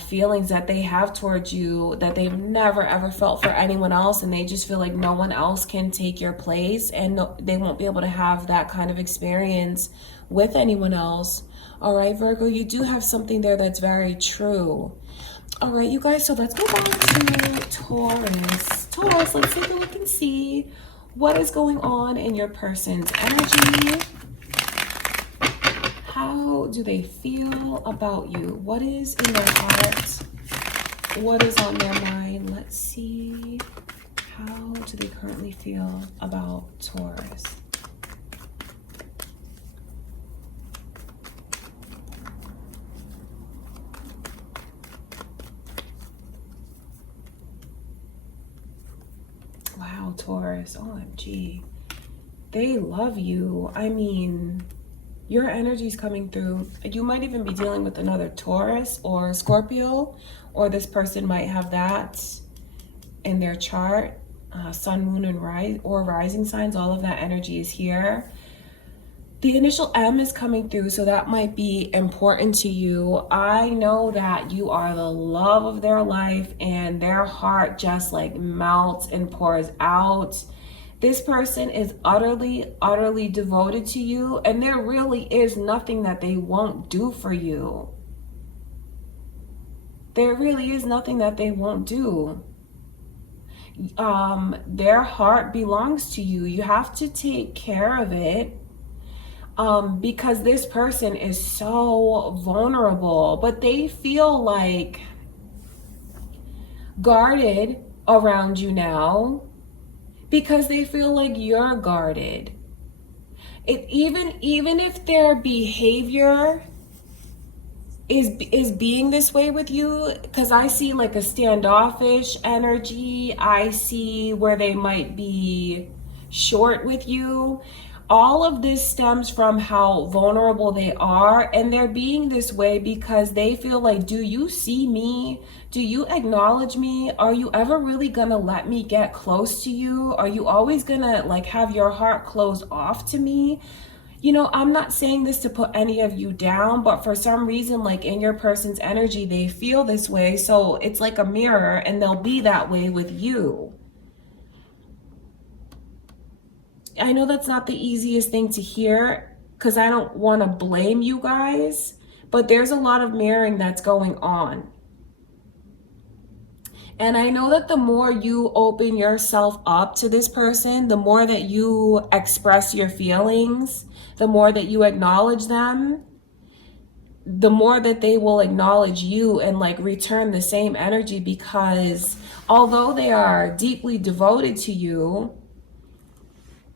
feelings that they have towards you that they've never ever felt for anyone else, and they just feel like no one else can take your place, and they won't be able to have that kind of experience with anyone else. All right, Virgo, you do have something there that's very true. All right, you guys, so let's go back to Taurus. Taurus, let's take a look and see what is going on in your person's energy. How do they feel about you? What is in their heart? What is on their mind? Let's see. How do they currently feel about Taurus? Wow, Taurus, OMG. They love you. I mean, your energy is coming through. You might even be dealing with another Taurus or Scorpio, or this person might have that in their chart. Sun, moon, and rising signs, all of that energy is here. The initial M is coming through, so that might be important to you. I know that you are the love of their life, and their heart just like melts and pours out. This person is utterly, utterly devoted to you, and there really is nothing that they won't do for you. There really is nothing that they won't do. Their heart belongs to you. You have to take care of it, because this person is so vulnerable, but they feel like guarded around you now, because they feel like you're guarded. Even if their behavior is being this way with you, because I see like a standoffish energy, I see where they might be short with you. All of this stems from how vulnerable they are, and they're being this way because they feel like, do you see me? Do you acknowledge me? Are you ever really gonna let me get close to you? Are you always gonna like have your heart closed off to me? You know, I'm not saying this to put any of you down, but for some reason, like in your person's energy, they feel this way. So it's like a mirror, and they'll be that way with you. I know that's not the easiest thing to hear, because I don't want to blame you guys, but there's a lot of mirroring that's going on. And I know that the more you open yourself up to this person, the more that you express your feelings, the more that you acknowledge them, the more that they will acknowledge you and like return the same energy, because although they are deeply devoted to you,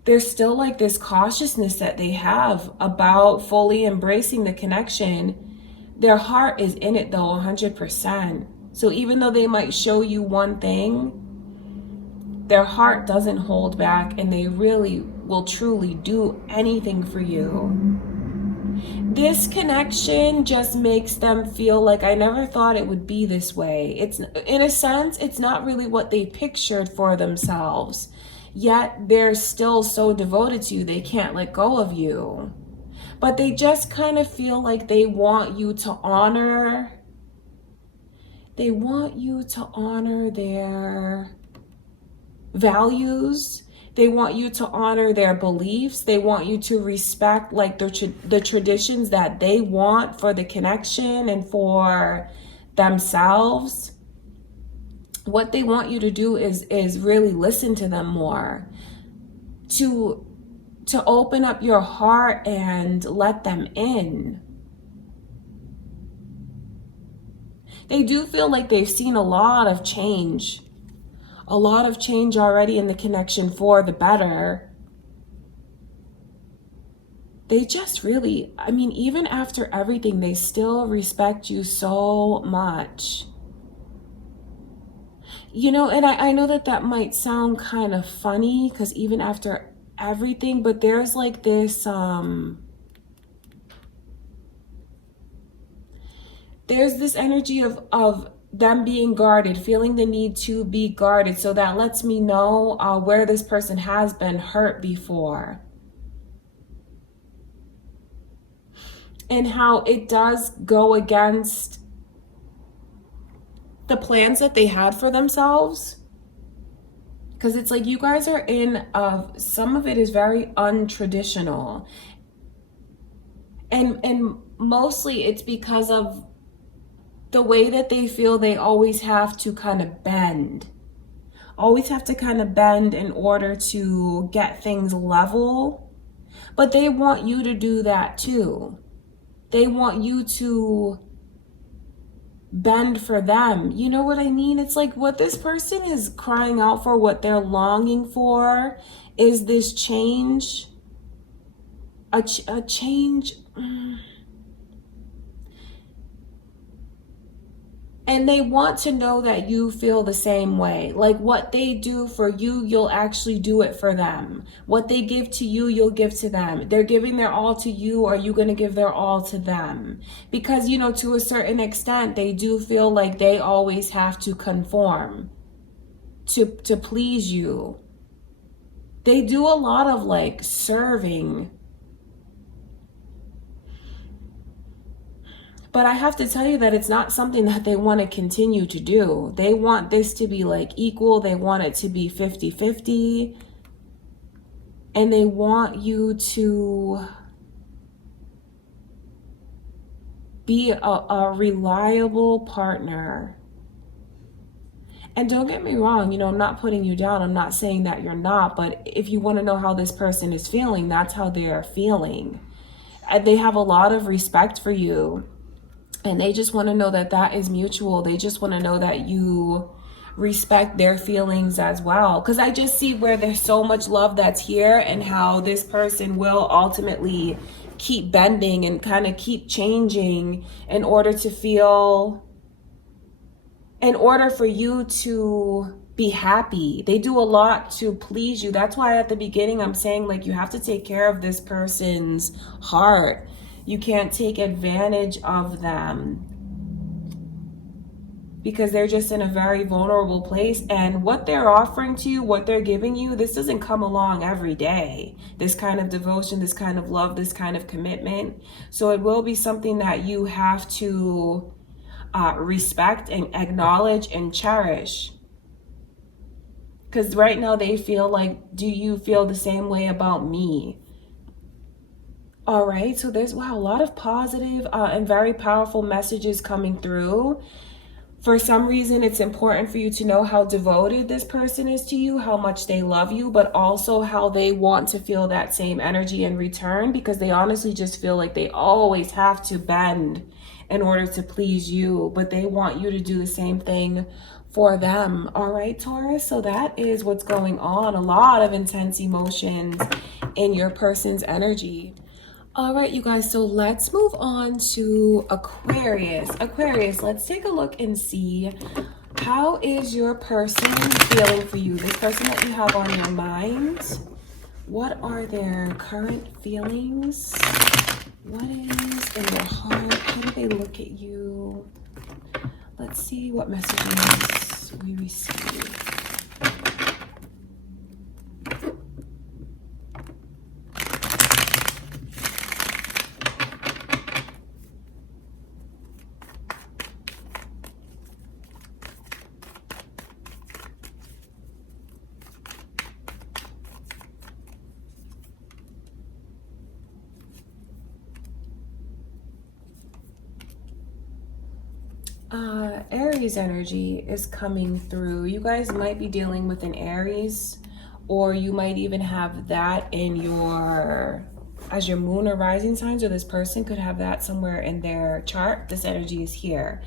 there's still like this cautiousness that they have about fully embracing the connection. Their heart is in it though, 100%. So even though they might show you one thing, their heart doesn't hold back, and they really will truly do anything for you. This connection just makes them feel like, I never thought it would be this way. It's, in a sense, it's not really what they pictured for themselves. Yet they're still so devoted to you, they can't let go of you. But they just kind of feel like they want you to honor. They want you to honor their values. They want you to honor their beliefs. They want you to respect like the traditions that they want for the connection and for themselves. What they want you to do is really listen to them more, to open up your heart and let them in. They do feel like they've seen a lot of change already in the connection for the better. They just really, I mean, even after everything, they still respect you so much. You know, and I know that might sound kind of funny, because even after everything, but there's like this, there's this energy of them being guarded, feeling the need to be guarded. So that lets me know where this person has been hurt before. and how it does go against the plans that they had for themselves. Because it's like you guys are in some of it is very untraditional. And mostly it's because of the way that they feel they always have to kind of bend. Always have to kind of bend in order to get things level. But they want you to do that too. They want you to bend for them. You know what I mean? It's like what this person is crying out for, what they're longing for, is this change. A change. And they want to know that you feel the same way. Like what they do for you, you'll actually do it for them. What they give to you, you'll give to them. They're giving their all to you. Are you going to give their all to them? Because, you know, to a certain extent, they do feel like they always have to conform to please you. They do a lot of like serving. But I have to tell you that it's not something that they want to continue to do. They want this to be like equal. They want it to be 50-50. And they want you to be a reliable partner. And don't get me wrong, you know, I'm not putting you down. I'm not saying that you're not. But if you want to know how this person is feeling, that's how they are feeling. And they have a lot of respect for you. And they just want to know that that is mutual. They just want to know that you respect their feelings as well. Because I just see where there's so much love that's here and how this person will ultimately keep bending and kind of keep changing in order to feel, in order for you to be happy. They do a lot to please you. That's why at the beginning I'm saying like you have to take care of this person's heart. You can't take advantage of them because they're just in a very vulnerable place. And what they're offering to you, what they're giving you, this doesn't come along every day. This kind of devotion, this kind of love, this kind of commitment. So it will be something that you have to respect and acknowledge and cherish. Because right now they feel like, do you feel the same way about me? All right, so there's, wow, a lot of positive and very powerful messages coming through. For some reason, it's important for you to know how devoted this person is to you, how much they love you, but also how they want to feel that same energy in return, because they honestly just feel like they always have to bend in order to please you, but they want you to do the same thing for them. All right, Taurus, so that is what's going on. A lot of intense emotions in your person's energy. All right, you guys, so let's move on to Aquarius. Aquarius, let's take a look and see, how is your person feeling for you? This person that you have on your mind, what are their current feelings? What is in their heart? How do they look at you? Let's see what messages we receive. Aries energy is coming through. You guys might be dealing with an Aries, or you might even have that in your, as your moon or rising signs, or this person could have that somewhere in their chart. This energy is here.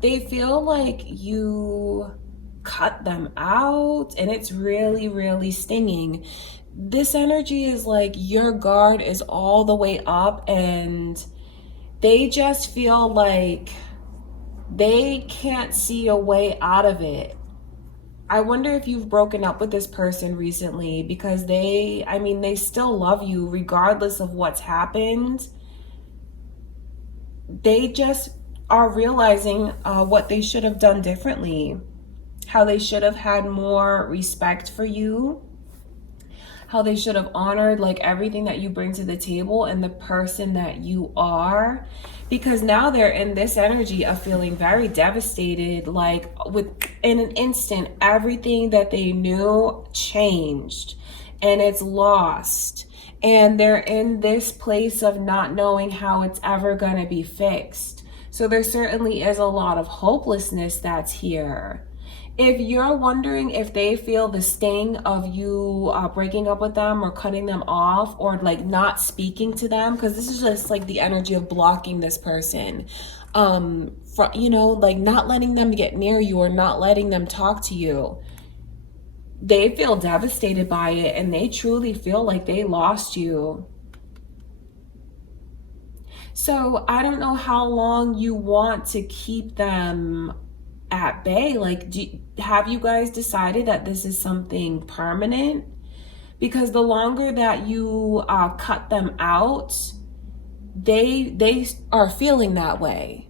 They feel like you cut them out and it's really, really stinging. This energy is like your guard is all the way up and they just feel like they can't see a way out of it. I wonder if you've broken up with this person recently, because they still love you regardless of what's happened. They just are realizing what they should have done differently, how they should have had more respect for you, how they should have honored like everything that you bring to the table and the person that you are, because now they're in this energy of feeling very devastated. Like in an instant, everything that they knew changed and it's lost, and they're in this place of not knowing how it's ever going to be fixed. So there certainly is a lot of hopelessness that's here. If you're wondering if they feel the sting of you breaking up with them or cutting them off or like not speaking to them, because this is just like the energy of blocking this person, you know, like not letting them get near you or not letting them talk to you. They feel devastated by it and they truly feel like they lost you. So I don't know how long you want to keep them at bay. Like, have you guys decided that this is something permanent? Because the longer that you cut them out, they are feeling that way.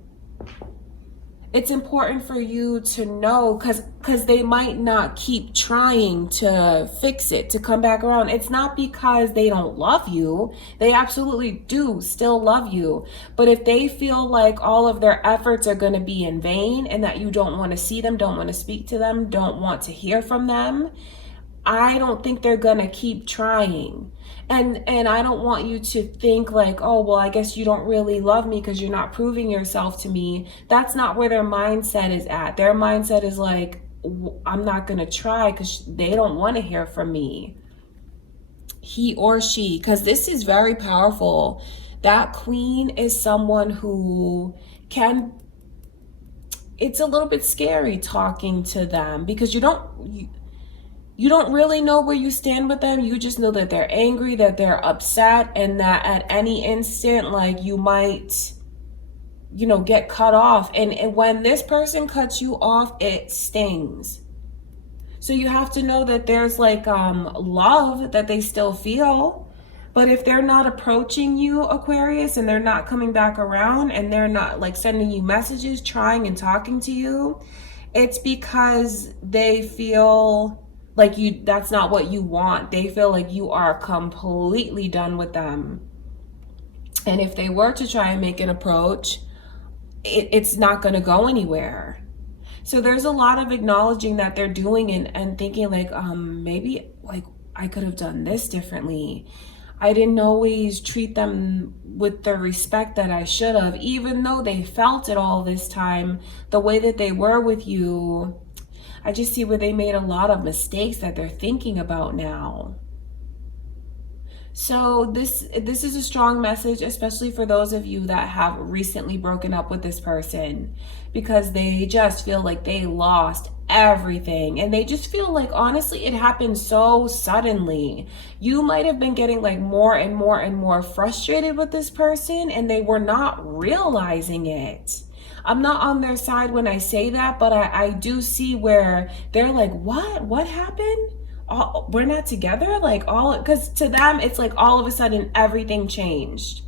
It's important for you to know, because they might not keep trying to fix it, to come back around. It's not because they don't love you. They absolutely do still love you. But if they feel like all of their efforts are going to be in vain and that you don't want to see them, don't want to speak to them, don't want to hear from them, I don't think they're going to keep trying. And I don't want you to think like, oh, well, I guess you don't really love me because you're not proving yourself to me. That's not where their mindset is at. Their mindset is like, I'm not going to try because they don't want to hear from me. He or she, because this is very powerful. That queen is someone who it's a little bit scary talking to them, because you don't really know where you stand with them. You just know that they're angry, that they're upset, and that at any instant, like, you might, you know, get cut off. And when this person cuts you off, it stings. So you have to know that there's like love that they still feel. But if they're not approaching you, Aquarius, and they're not coming back around, and they're not like sending you messages, trying and talking to you, it's because they feel like that's not what you want. They feel like you are completely done with them. And if they were to try and make an approach, it's not going to go anywhere. So there's a lot of acknowledging that they're doing and thinking like, maybe like I could have done this differently. I didn't always treat them with the respect that I should have, even though they felt it all this time, the way that they were with you. I just see where they made a lot of mistakes that they're thinking about now. So this is a strong message, especially for those of you that have recently broken up with this person, because they just feel like they lost everything. And they just feel like, honestly, it happened so suddenly. You might have been getting like more and more and more frustrated with this person, and they were not realizing it. I'm not on their side when I say that, but I do see where they're like, what happened? We're not together? Like because to them, it's like all of a sudden everything changed.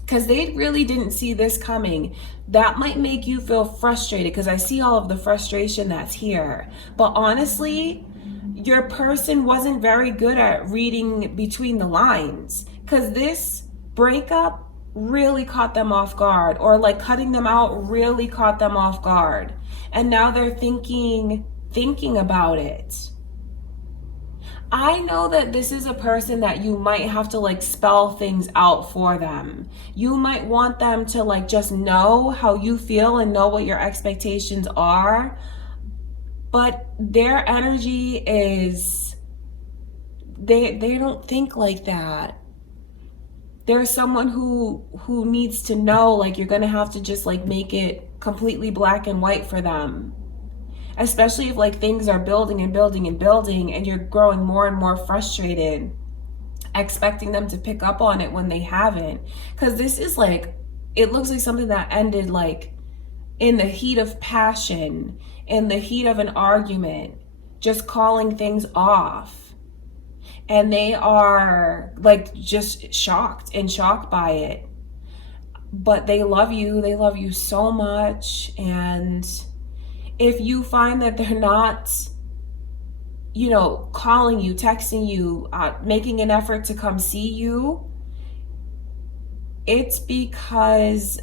Because they really didn't see this coming. That might make you feel frustrated, because I see all of the frustration that's here. But honestly, your person wasn't very good at reading between the lines, because this breakup really caught them off guard, or like cutting them out really caught them off guard, and now they're thinking about it. I know that this is a person that you might have to like spell things out for them. You might want them to like just know how you feel and know what your expectations are, but their energy is they don't think like that. There's someone who needs to know, like, you're going to have to just like make it completely black and white for them. Especially if like things are building and building and building and you're growing more and more frustrated, expecting them to pick up on it when they haven't. Because this is like, it looks like something that ended like in the heat of passion, in the heat of an argument, just calling things off. And they are like just shocked by it. But they love you so much. And if you find that they're not you know, calling you, texting you, making an effort to come see you, it's because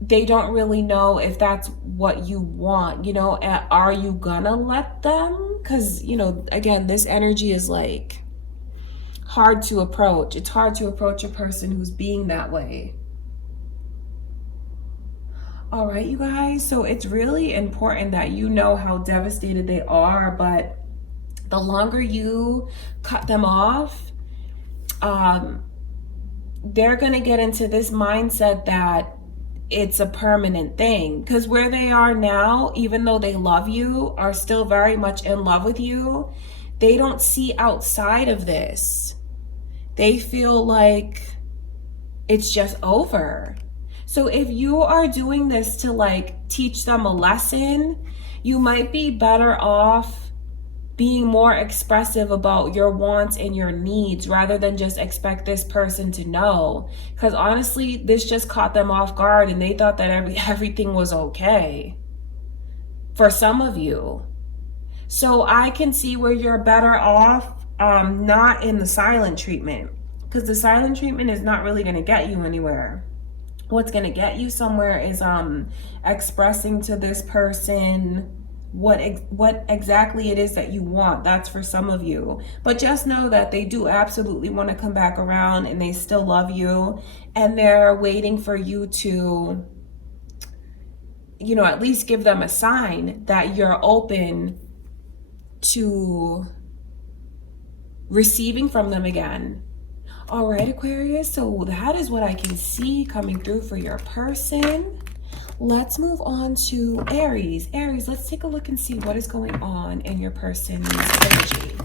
they don't really know if that's what you want, you know. Are you gonna let them? Because, you know, again, this energy is like hard to approach. It's hard to approach a person who's being that way. All right, you guys, so it's really important that you know how devastated they are, but the longer you cut them off, they're going to get into this mindset that it's a permanent thing. Because where they are now, even though they love you, are still very much in love with you, they don't see outside of this. They feel like it's just over. So if you are doing this to like teach them a lesson, you might be better off being more expressive about your wants and your needs rather than just expect this person to know. Because honestly, this just caught them off guard and they thought that everything was okay for some of you. So I can see where you're better off not in the silent treatment, because the silent treatment is not really going to get you anywhere. What's going to get you somewhere is expressing to this person what exactly it is that you want. That's for some of you. But just know that they do absolutely want to come back around and they still love you. And they're waiting for you to, you know, at least give them a sign that you're open to receiving from them again. All right, Aquarius, so that is what I can see coming through for your person. Let's move on to Aries. Aries, let's take a look and see what is going on in your person's energy.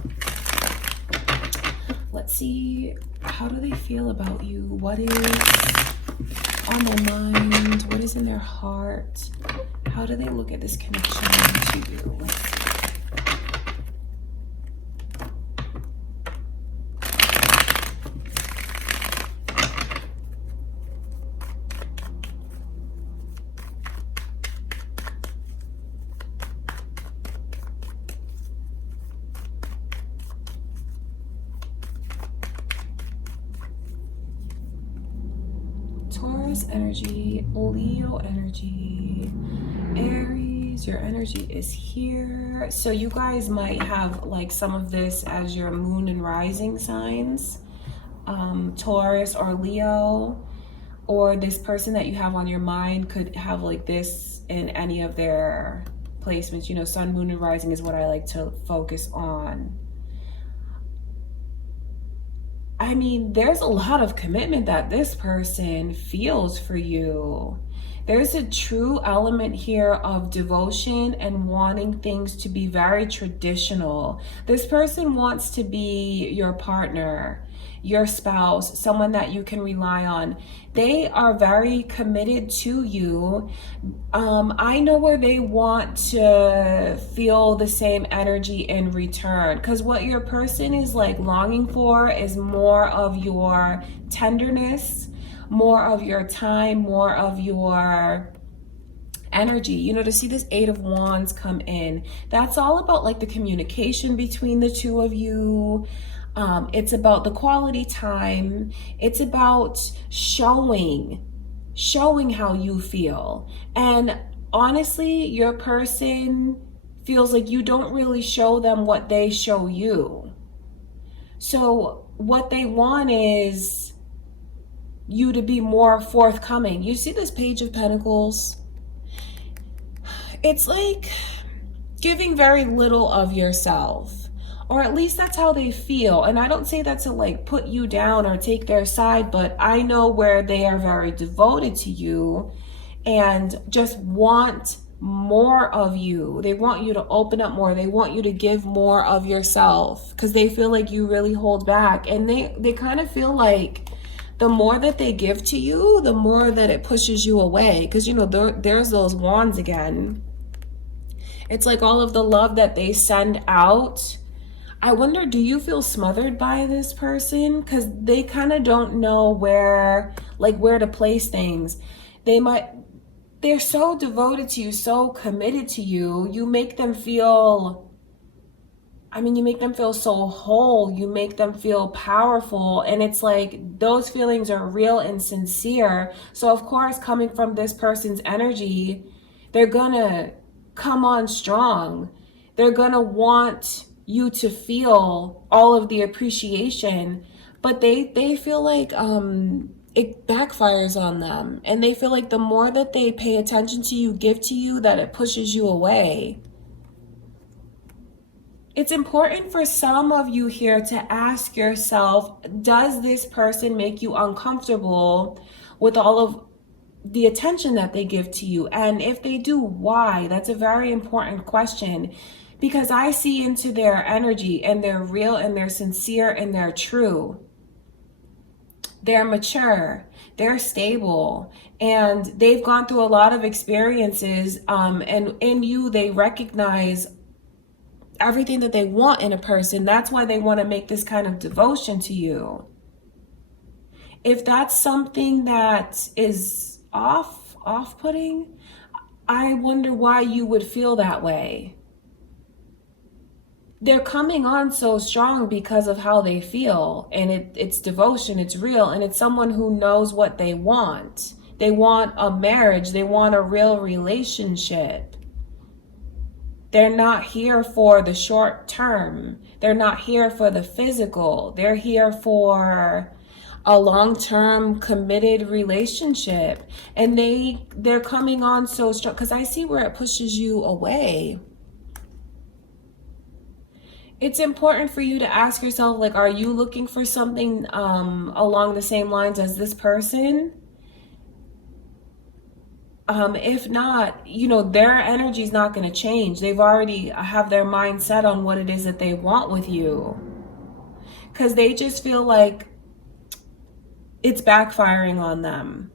Let's see, how do they feel about you? What is on their mind? What is in their heart? How do they look at this connection to you? Let's see. Taurus energy, Leo energy, Aries, your energy is here. So you guys might have like some of this as your moon and rising signs, Taurus or Leo, or this person that you have on your mind could have like this in any of their placements. You know, sun, moon, and rising is what I like to focus on. I mean, there's a lot of commitment that this person feels for you. There's a true element here of devotion and wanting things to be very traditional. This person wants to be your partner, your spouse, someone that you can rely on. They are very committed to you. I know where they want to feel the same energy in return, because what your person is like longing for is more of your tenderness, more of your time, more of your energy. You know, to see this Eight of Wands come in, that's all about like the communication between the two of you. It's about the quality time. It's about showing how you feel. And honestly, your person feels like you don't really show them what they show you. So what they want is you to be more forthcoming. You see this Page of Pentacles? It's like giving very little of yourself. Or at least that's how they feel. And I don't say that to like put you down or take their side, but I know where they are very devoted to you and just want more of you. They want you to open up more. They want you to give more of yourself because they feel like you really hold back. And they kind of feel like the more that they give to you, the more that it pushes you away. Because, you know, there's those wands again. It's like all of the love that they send out. I wonder, do you feel smothered by this person? Because they kind of don't know where to place things. They're so devoted to you, so committed to you. You make them feel I mean, you make them feel so whole, you make them feel powerful, and it's like those feelings are real and sincere. So of course, coming from this person's energy, they're gonna come on strong. They're gonna want you to feel all of the appreciation, but they feel like it backfires on them, and they feel like the more that they pay attention to you, give to you, that it pushes you away. It's important for some of you here to ask yourself, does this person make you uncomfortable with all of the attention that they give to you? And if they do, why? That's a very important question, because I see into their energy, and they're real, and they're sincere, and they're true. They're mature, they're stable, and they've gone through a lot of experiences, and in you, they recognize everything that they want in a person. That's why they want to make this kind of devotion to you. If that's something that is off-putting, I wonder why you would feel that way. They're coming on so strong because of how they feel, and it's devotion, it's real, and it's someone who knows what they want. They want a marriage, they want a real relationship. They're not here for the short term. They're not here for the physical. They're here for a long-term committed relationship. And they're coming on so strong, because I see where it pushes you away. It's important for you to ask yourself, like, are you looking for something along the same lines as this person? If not, their energy is not going to change. They've already have their mind set on what it is that they want with you, because they just feel like it's backfiring on them.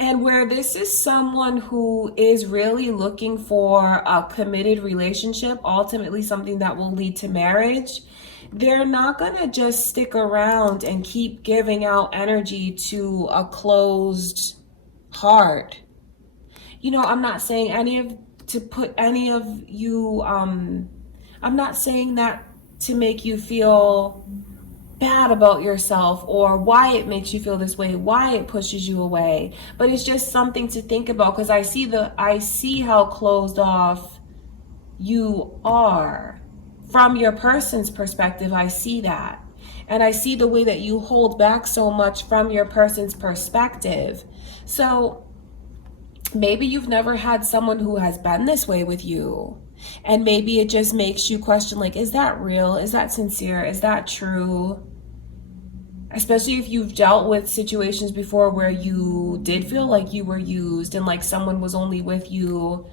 And where this is someone who is really looking for a committed relationship, ultimately something that will lead to marriage, they're not going to just stick around and keep giving out energy to a closed heart. I'm not saying I'm not saying that to make you feel bad about yourself, or why it makes you feel this way, why it pushes you away. But it's just something to think about, because I see how closed off you are. From your person's perspective, I see that. And I see the way that you hold back so much from your person's perspective. So maybe you've never had someone who has been this way with you. And maybe it just makes you question, like, is that real? Is that sincere? Is that true? Especially if you've dealt with situations before where you did feel like you were used, and like someone was only with you,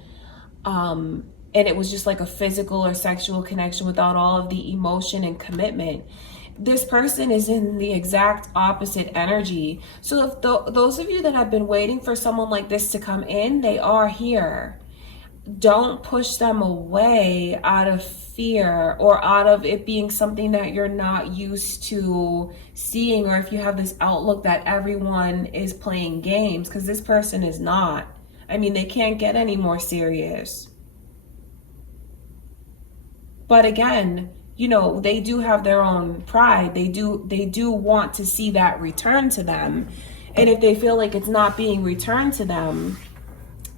and it was just like a physical or sexual connection without all of the emotion and commitment. This person is in the exact opposite energy. So if those of you that have been waiting for someone like this to come in, they are here. Don't push them away out of fear, or out of it being something that you're not used to seeing, or if you have this outlook that everyone is playing games, because this person is not. I mean, they can't get any more serious. But again, they do have their own pride. They do want to see that return to them. And if they feel like it's not being returned to them,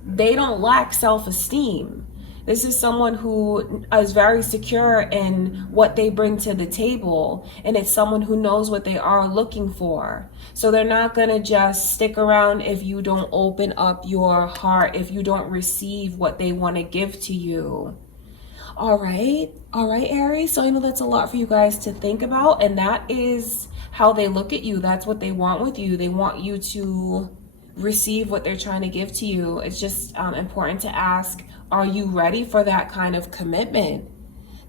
they don't lack self-esteem. This is someone who is very secure in what they bring to the table, and it's someone who knows what they are looking for. So they're not going to just stick around if you don't open up your heart, if you don't receive what they want to give to you. All right, Aries. So I know that's a lot for you guys to think about, and that is how they look at you. That's what they want with you. They want you to receive what they're trying to give to you. It's just important to ask, are you ready for that kind of commitment?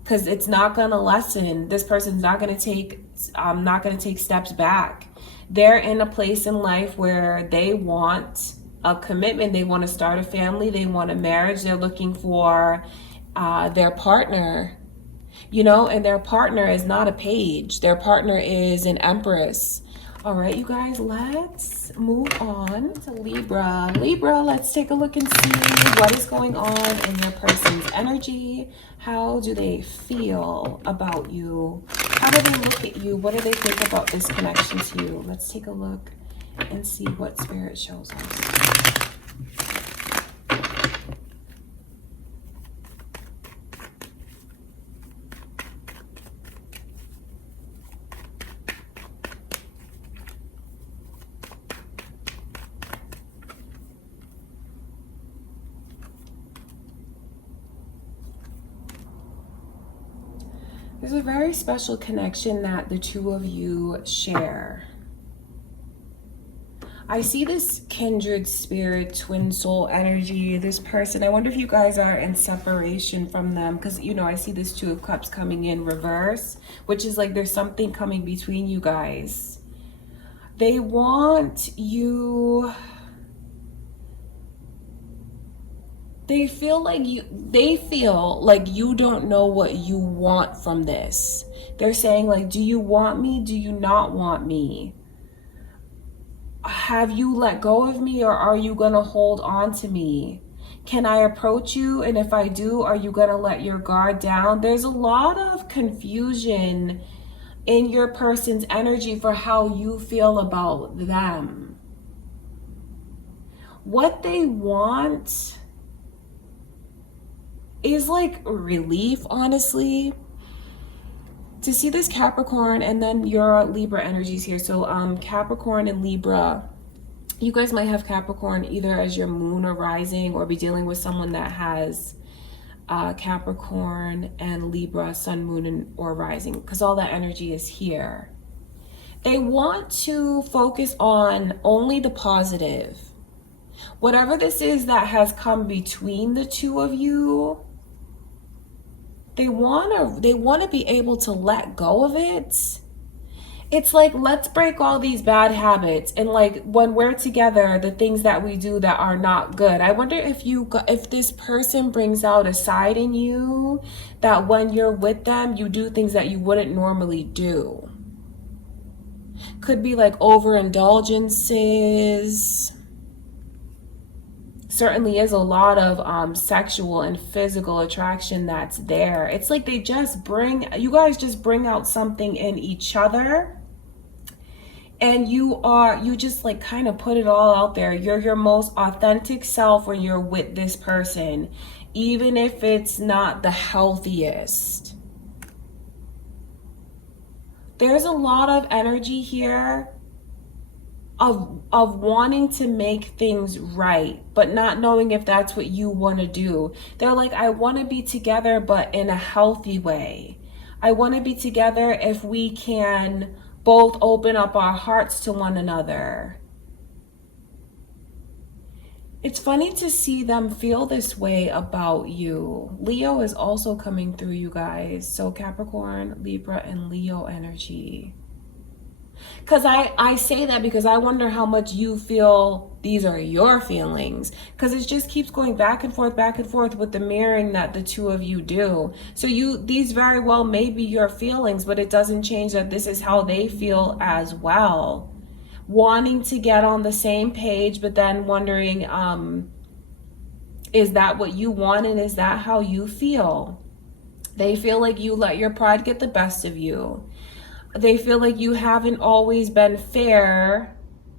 Because it's not going to lessen. This person's not going to take steps back. They're in a place in life where they want a commitment. They want to start a family. They want a marriage. They're looking for their partner, and their partner is not a page. Their partner is an empress. All right, you guys, let's move on to Libra. Libra, let's take a look and see what is going on in your person's energy. How do they feel about you? How do they look at you? What do they think about this connection to you? Let's take a look and see what Spirit shows us. There's a very special connection that the two of you share. I see this kindred spirit, twin soul energy, this person. I wonder if you guys are in separation from them, because, you know, I see this Two of Cups coming in reverse, which is like there's something coming between you guys. They want you... They feel like you don't know what you want from this. They're saying like, do you want me? Do you not want me? Have you let go of me, or are you going to hold on to me? Can I approach you? And if I do, are you going to let your guard down? There's a lot of confusion in your person's energy for how you feel about them. What they want is like relief, honestly. To see this Capricorn, and then your Libra energies here. So Capricorn and Libra, you guys might have Capricorn either as your moon or rising, or be dealing with someone that has Capricorn and Libra, sun, moon, or rising, because all that energy is here. They want to focus on only the positive. Whatever this is that has come between the two of you, they want to be able to let go of it. It's like, let's break all these bad habits, and like when we're together, the things that we do that are not good. I wonder if this person brings out a side in you that when you're with them, you do things that you wouldn't normally do. Could be like overindulgences. Certainly is a lot of sexual and physical attraction that's there. It's like you guys just bring out something in each other, and you just like kind of put it all out there. You're your most authentic self when you're with this person, even if it's not the healthiest. There's a lot of energy here of wanting to make things right, but not knowing if that's what you want to do. They're like, I want to be together, but in a healthy way. I want to be together if we can both open up our hearts to one another. It's funny to see them feel this way about you. Leo is also coming through, you guys. So Capricorn, Libra, and Leo energy. Because I say that because I wonder how much you feel these are your feelings. Because it just keeps going back and forth with the mirroring that the two of you do. So these very well may be your feelings, but it doesn't change that this is how they feel as well. Wanting to get on the same page, but then wondering, is that what you want, and is that how you feel? They feel like you let your pride get the best of you. They feel like you haven't always been fair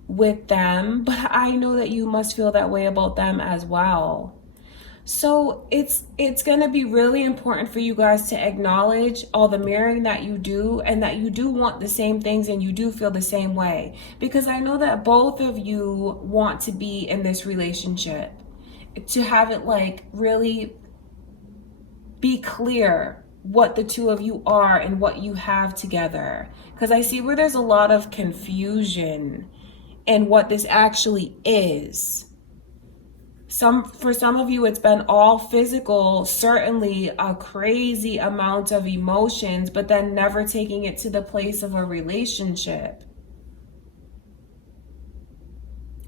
with them, but I know that you must feel that way about them as well. So it's going to be really important for you guys to acknowledge all the mirroring that you do, and that you do want the same things and you do feel the same way. Because I know that both of you want to be in this relationship, to have it like really be clear what the two of you are and what you have together. Because I see where there's a lot of confusion in what this actually is. For some of you, it's been all physical, certainly a crazy amount of emotions, but then never taking it to the place of a relationship.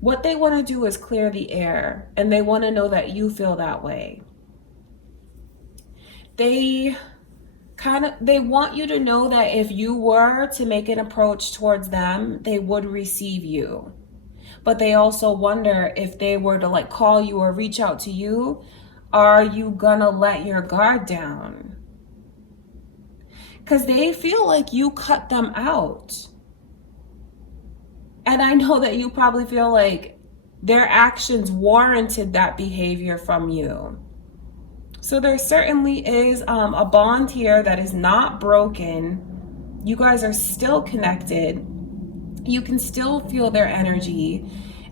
What they want to do is clear the air, and they want to know that you feel that way. They they want you to know that if you were to make an approach towards them, they would receive you. But they also wonder, if they were to like call you or reach out to you, are you gonna let your guard down? Because they feel like you cut them out. And I know that you probably feel like their actions warranted that behavior from you. So there certainly is a bond here that is not broken. You guys are still connected. You can still feel their energy,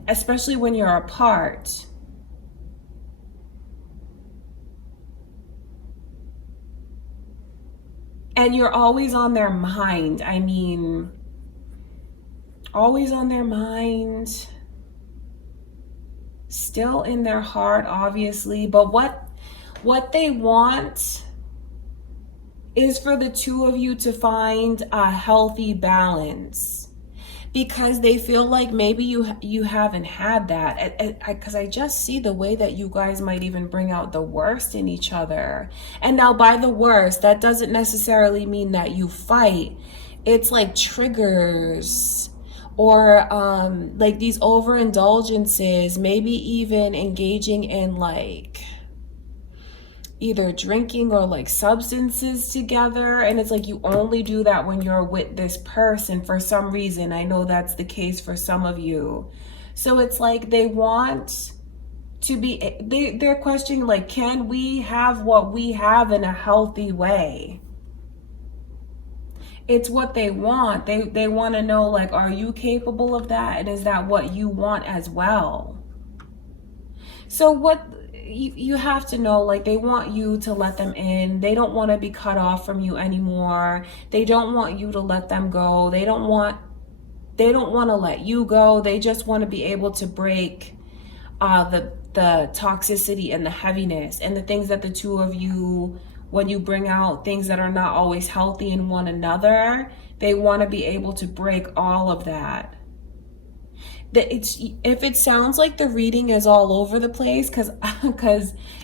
especially when you're apart. And you're always on their mind. I mean, always on their mind. Still in their heart, obviously. But what they want is for the two of you to find a healthy balance, because they feel like maybe you haven't had that. Because I just see the way that you guys might even bring out the worst in each other. And now by the worst, that doesn't necessarily mean that you fight. It's like triggers, or like these overindulgences, maybe even engaging in like either drinking or like substances together. And it's like you only do that when you're with this person for some reason. I know that's the case for some of you. So it's like they want to be, they're questioning like, can we have what we have in a healthy way? It's what they want. They want to know, like, are you capable of that? And is that what you want as well? So what you have to know, like, they want you to let them in. They don't want to be cut off from you anymore. They don't want you to let them go. They don't want to let you go. They just want to be able to break the toxicity and the heaviness and the things that the two of you, when you bring out things that are not always healthy in one another, they want to be able to break all of that. If it sounds like the reading is all over the place, because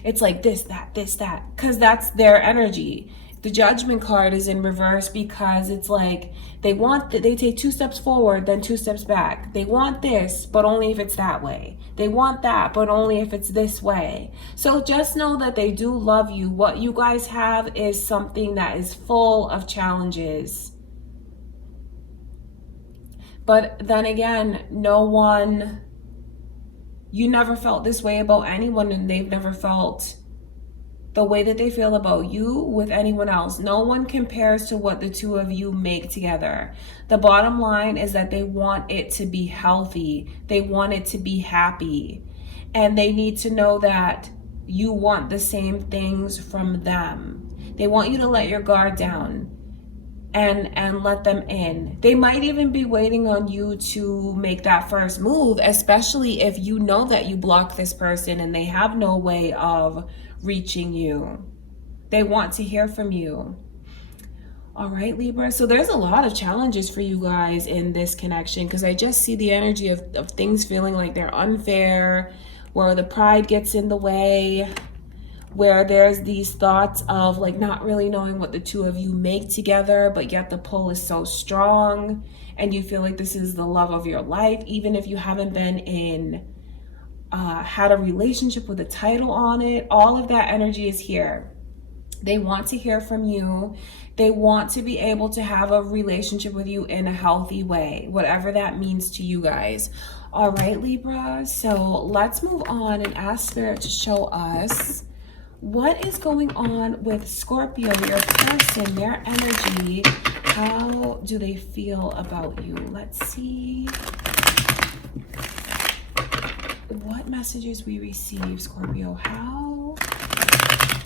it's like this, that, because that's their energy. The Judgment card is in reverse because it's like they take 2 steps forward, then 2 steps back. They want this, but only if it's that way. They want that, but only if it's this way. So just know that they do love you. What you guys have is something that is full of challenges. But then again, you never felt this way about anyone, and they've never felt the way that they feel about you with anyone else. No one compares to what the two of you make together. The bottom line is that they want it to be healthy. They want it to be happy. And they need to know that you want the same things from them. They want you to let your guard down and let them in. They might even be waiting on you to make that first move, especially if you know that you block this person and they have no way of reaching you. They want to hear from you. All right, Libra. So there's a lot of challenges for you guys in this connection, because I just see the energy of things feeling like they're unfair, where the pride gets in the way, where there's these thoughts of like not really knowing what the two of you make together, but yet the pull is so strong and you feel like this is the love of your life, even if you haven't been had a relationship with a title on it. All of that energy is here. They want to hear from you. They want to be able to have a relationship with you in a healthy way, whatever that means to you guys. All right, Libra. So let's move on and ask Spirit to show us what is going on with Scorpio, your person, their energy. How do they feel about you? Let's see what messages we receive, Scorpio. How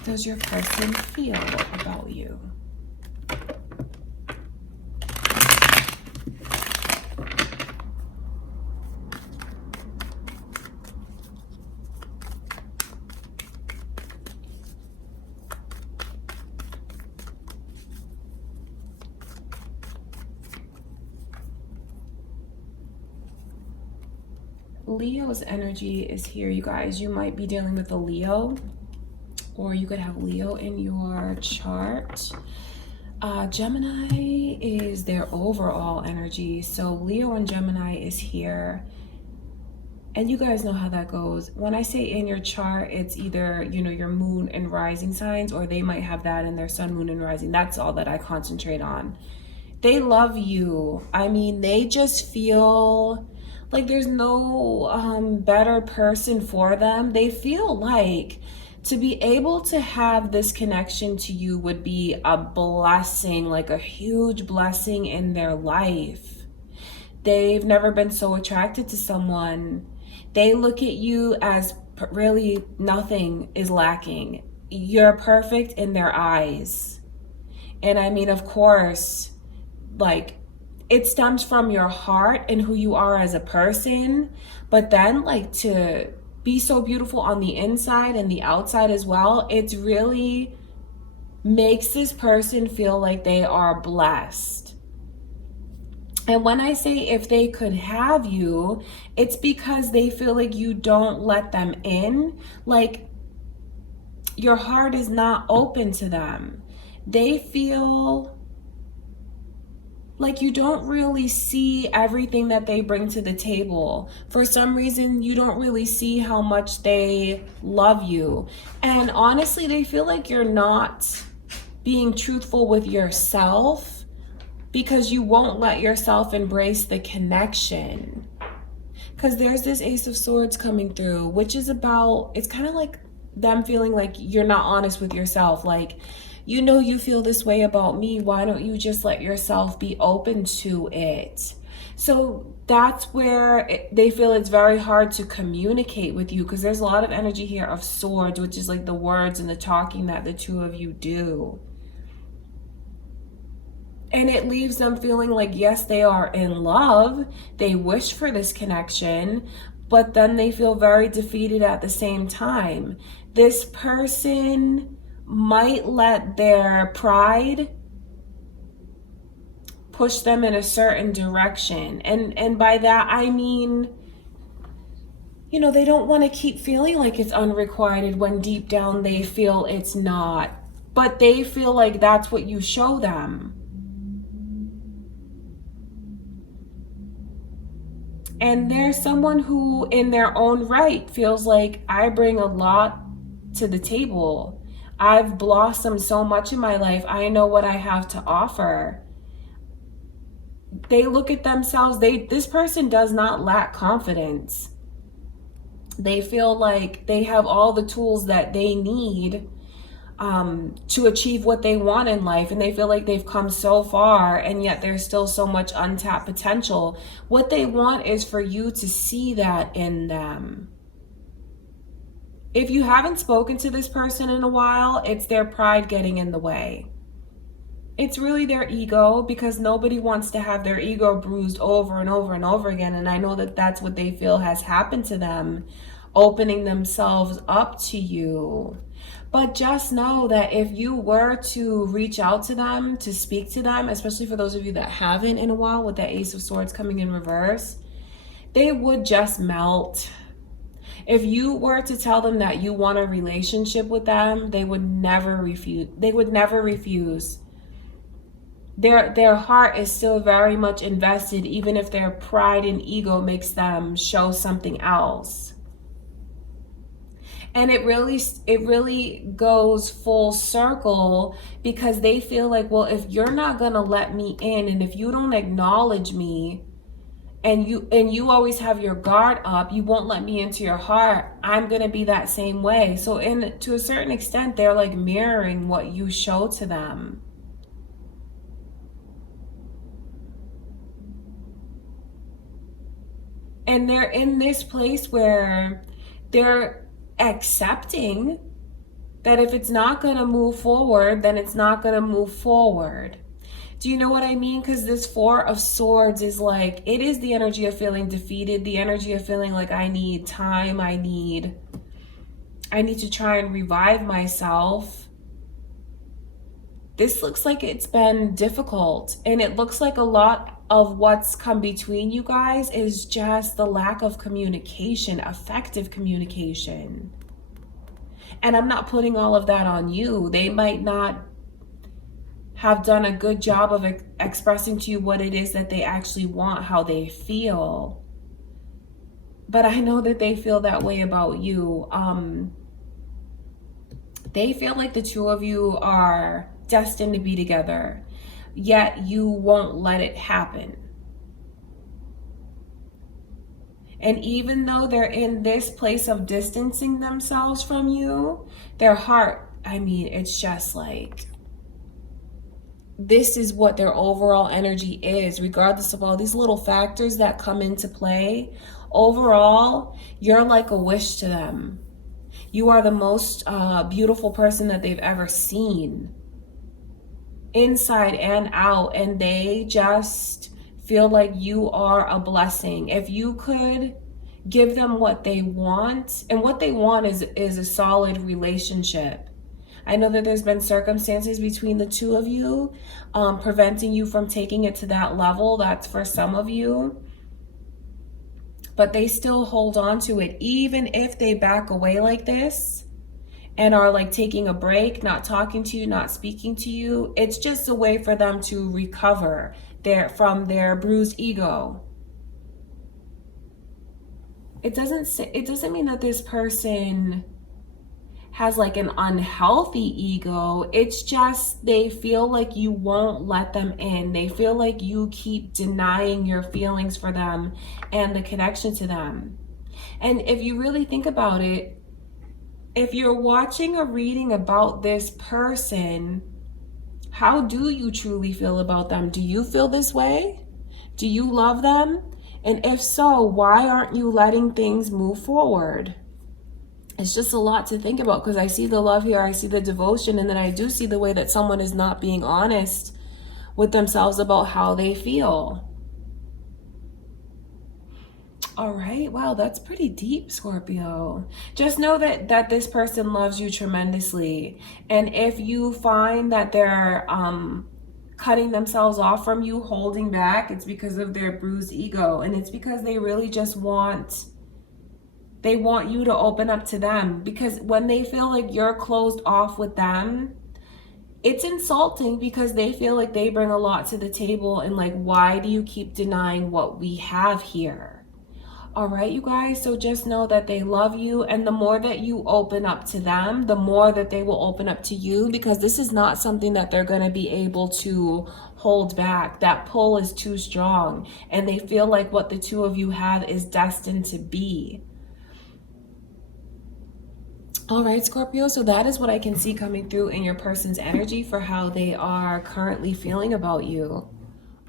does your person feel about you? Leo's energy is here, you guys. You might be dealing with a Leo, or you could have Leo in your chart. Gemini is their overall energy. So Leo and Gemini is here. And you guys know how that goes. When I say in your chart, it's either, you know, your moon and rising signs, or they might have that in their sun, moon, and rising. That's all that I concentrate on. They love you. I mean, they just feel like there's no better person for them. They feel like to be able to have this connection to you would be a blessing, like a huge blessing in their life. They've never been so attracted to someone. They look at you as really nothing is lacking. You're perfect in their eyes. And I mean, of course, like, it stems from your heart and who you are as a person. But then, like, to be so beautiful on the inside and the outside as well, it's really makes this person feel like they are blessed. And when I say if they could have you, it's because they feel like you don't let them in. Like, your heart is not open to them. They feel like you don't really see everything that they bring to the table. For some reason, you don't really see how much they love you. And honestly, they feel like you're not being truthful with yourself, because you won't let yourself embrace the connection. Because there's this Ace of Swords coming through, which is about, it's kind of like them feeling like you're not honest with yourself. Like, you know, you feel this way about me. Why don't you just let yourself be open to it? So that's where they feel it's very hard to communicate with you, because there's a lot of energy here of swords, which is like the words and the talking that the two of you do. And it leaves them feeling like, yes, they are in love. They wish for this connection, but then they feel very defeated at the same time. This person might let their pride push them in a certain direction. And by that, I mean, you know, they don't want to keep feeling like it's unrequited when deep down they feel it's not. But they feel like that's what you show them. And there's someone who, in their own right, feels like I bring a lot to the table. I've blossomed so much in my life. I know what I have to offer. They look at themselves. This person does not lack confidence. They feel like they have all the tools that they need to achieve what they want in life, and they feel like they've come so far, and yet there's still so much untapped potential. What they want is for you to see that in them. If you haven't spoken to this person in a while, it's their pride getting in the way. It's really their ego, because nobody wants to have their ego bruised over and over and over again. And I know that that's what they feel has happened to them, opening themselves up to you. But just know that if you were to reach out to them, to speak to them, especially for those of you that haven't in a while with that Ace of Swords coming in reverse, they would just melt. If you were to tell them that you want a relationship with them, they would never refuse. They would never refuse. Their heart is still very much invested, even if their pride and ego makes them show something else. And it really goes full circle, because they feel like, well, if you're not going to let me in, and if you don't acknowledge me, and you always have your guard up, you won't let me into your heart, I'm going to be that same way. So to a certain extent, they're like mirroring what you show to them. And they're in this place where they're accepting that if it's not going to move forward, then it's not going to move forward. Do you know what I mean? Because this Four of Swords is like, it is the energy of feeling defeated, the energy of feeling like I need time, I need to try and revive myself. This looks like it's been difficult, and it looks like a lot of what's come between you guys is just the lack of communication, effective communication. And I'm not putting all of that on you. They might not have done a good job of expressing to you what it is that they actually want, how they feel. But I know that they feel that way about you. They feel like the two of you are destined to be together, yet you won't let it happen. And even though they're in this place of distancing themselves from you, their heart, I mean, it's just like, this is what their overall energy is, regardless of all these little factors that come into play. Overall, you're like a wish to them. You are the most beautiful person that they've ever seen, inside and out, and they just feel like you are a blessing. If you could give them what they want, and what they want is a solid relationship. I know that there's been circumstances between the two of you preventing you from taking it to that level. That's for some of you. But they still hold on to it, even if they back away like this and are like taking a break, not talking to you, not speaking to you. It's just a way for them to recover from their bruised ego. It doesn't mean that this person has like an unhealthy ego. It's just they feel like you won't let them in. They feel like you keep denying your feelings for them and the connection to them. And if you really think about it, if you're watching a reading about this person, how do you truly feel about them? Do you feel this way? Do you love them? And if so, why aren't you letting things move forward? It's just a lot to think about, because I see the love here, I see the devotion, and then I do see the way that someone is not being honest with themselves about how they feel. All right, wow, that's pretty deep, Scorpio. Just know that this person loves you tremendously. And if you find that they're cutting themselves off from you, holding back, it's because of their bruised ego. And it's because they really just want you to open up to them. Because when they feel like you're closed off with them, it's insulting, because they feel like they bring a lot to the table, and like, why do you keep denying what we have here? All right, you guys, so just know that they love you, and the more that you open up to them, the more that they will open up to you, because this is not something that they're going to be able to hold back. That pull is too strong, and they feel like what the two of you have is destined to be. All right, Scorpio, so that is what I can see coming through in your person's energy for how they are currently feeling about you.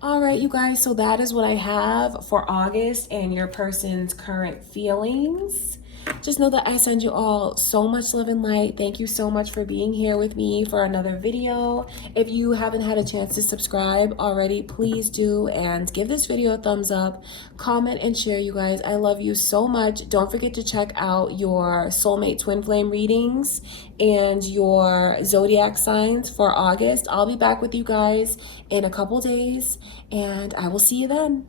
All right, you guys, so that is what I have for August and your person's current feelings. Just know that I send you all so much love and light. Thank you so much for being here with me for another video. If you haven't had a chance to subscribe already, please do, and give this video a thumbs up, comment and share, you guys. I love you so much. Don't forget to check out your soulmate twin flame readings and your zodiac signs for August. I'll be back with you guys in a couple days, and I will see you then.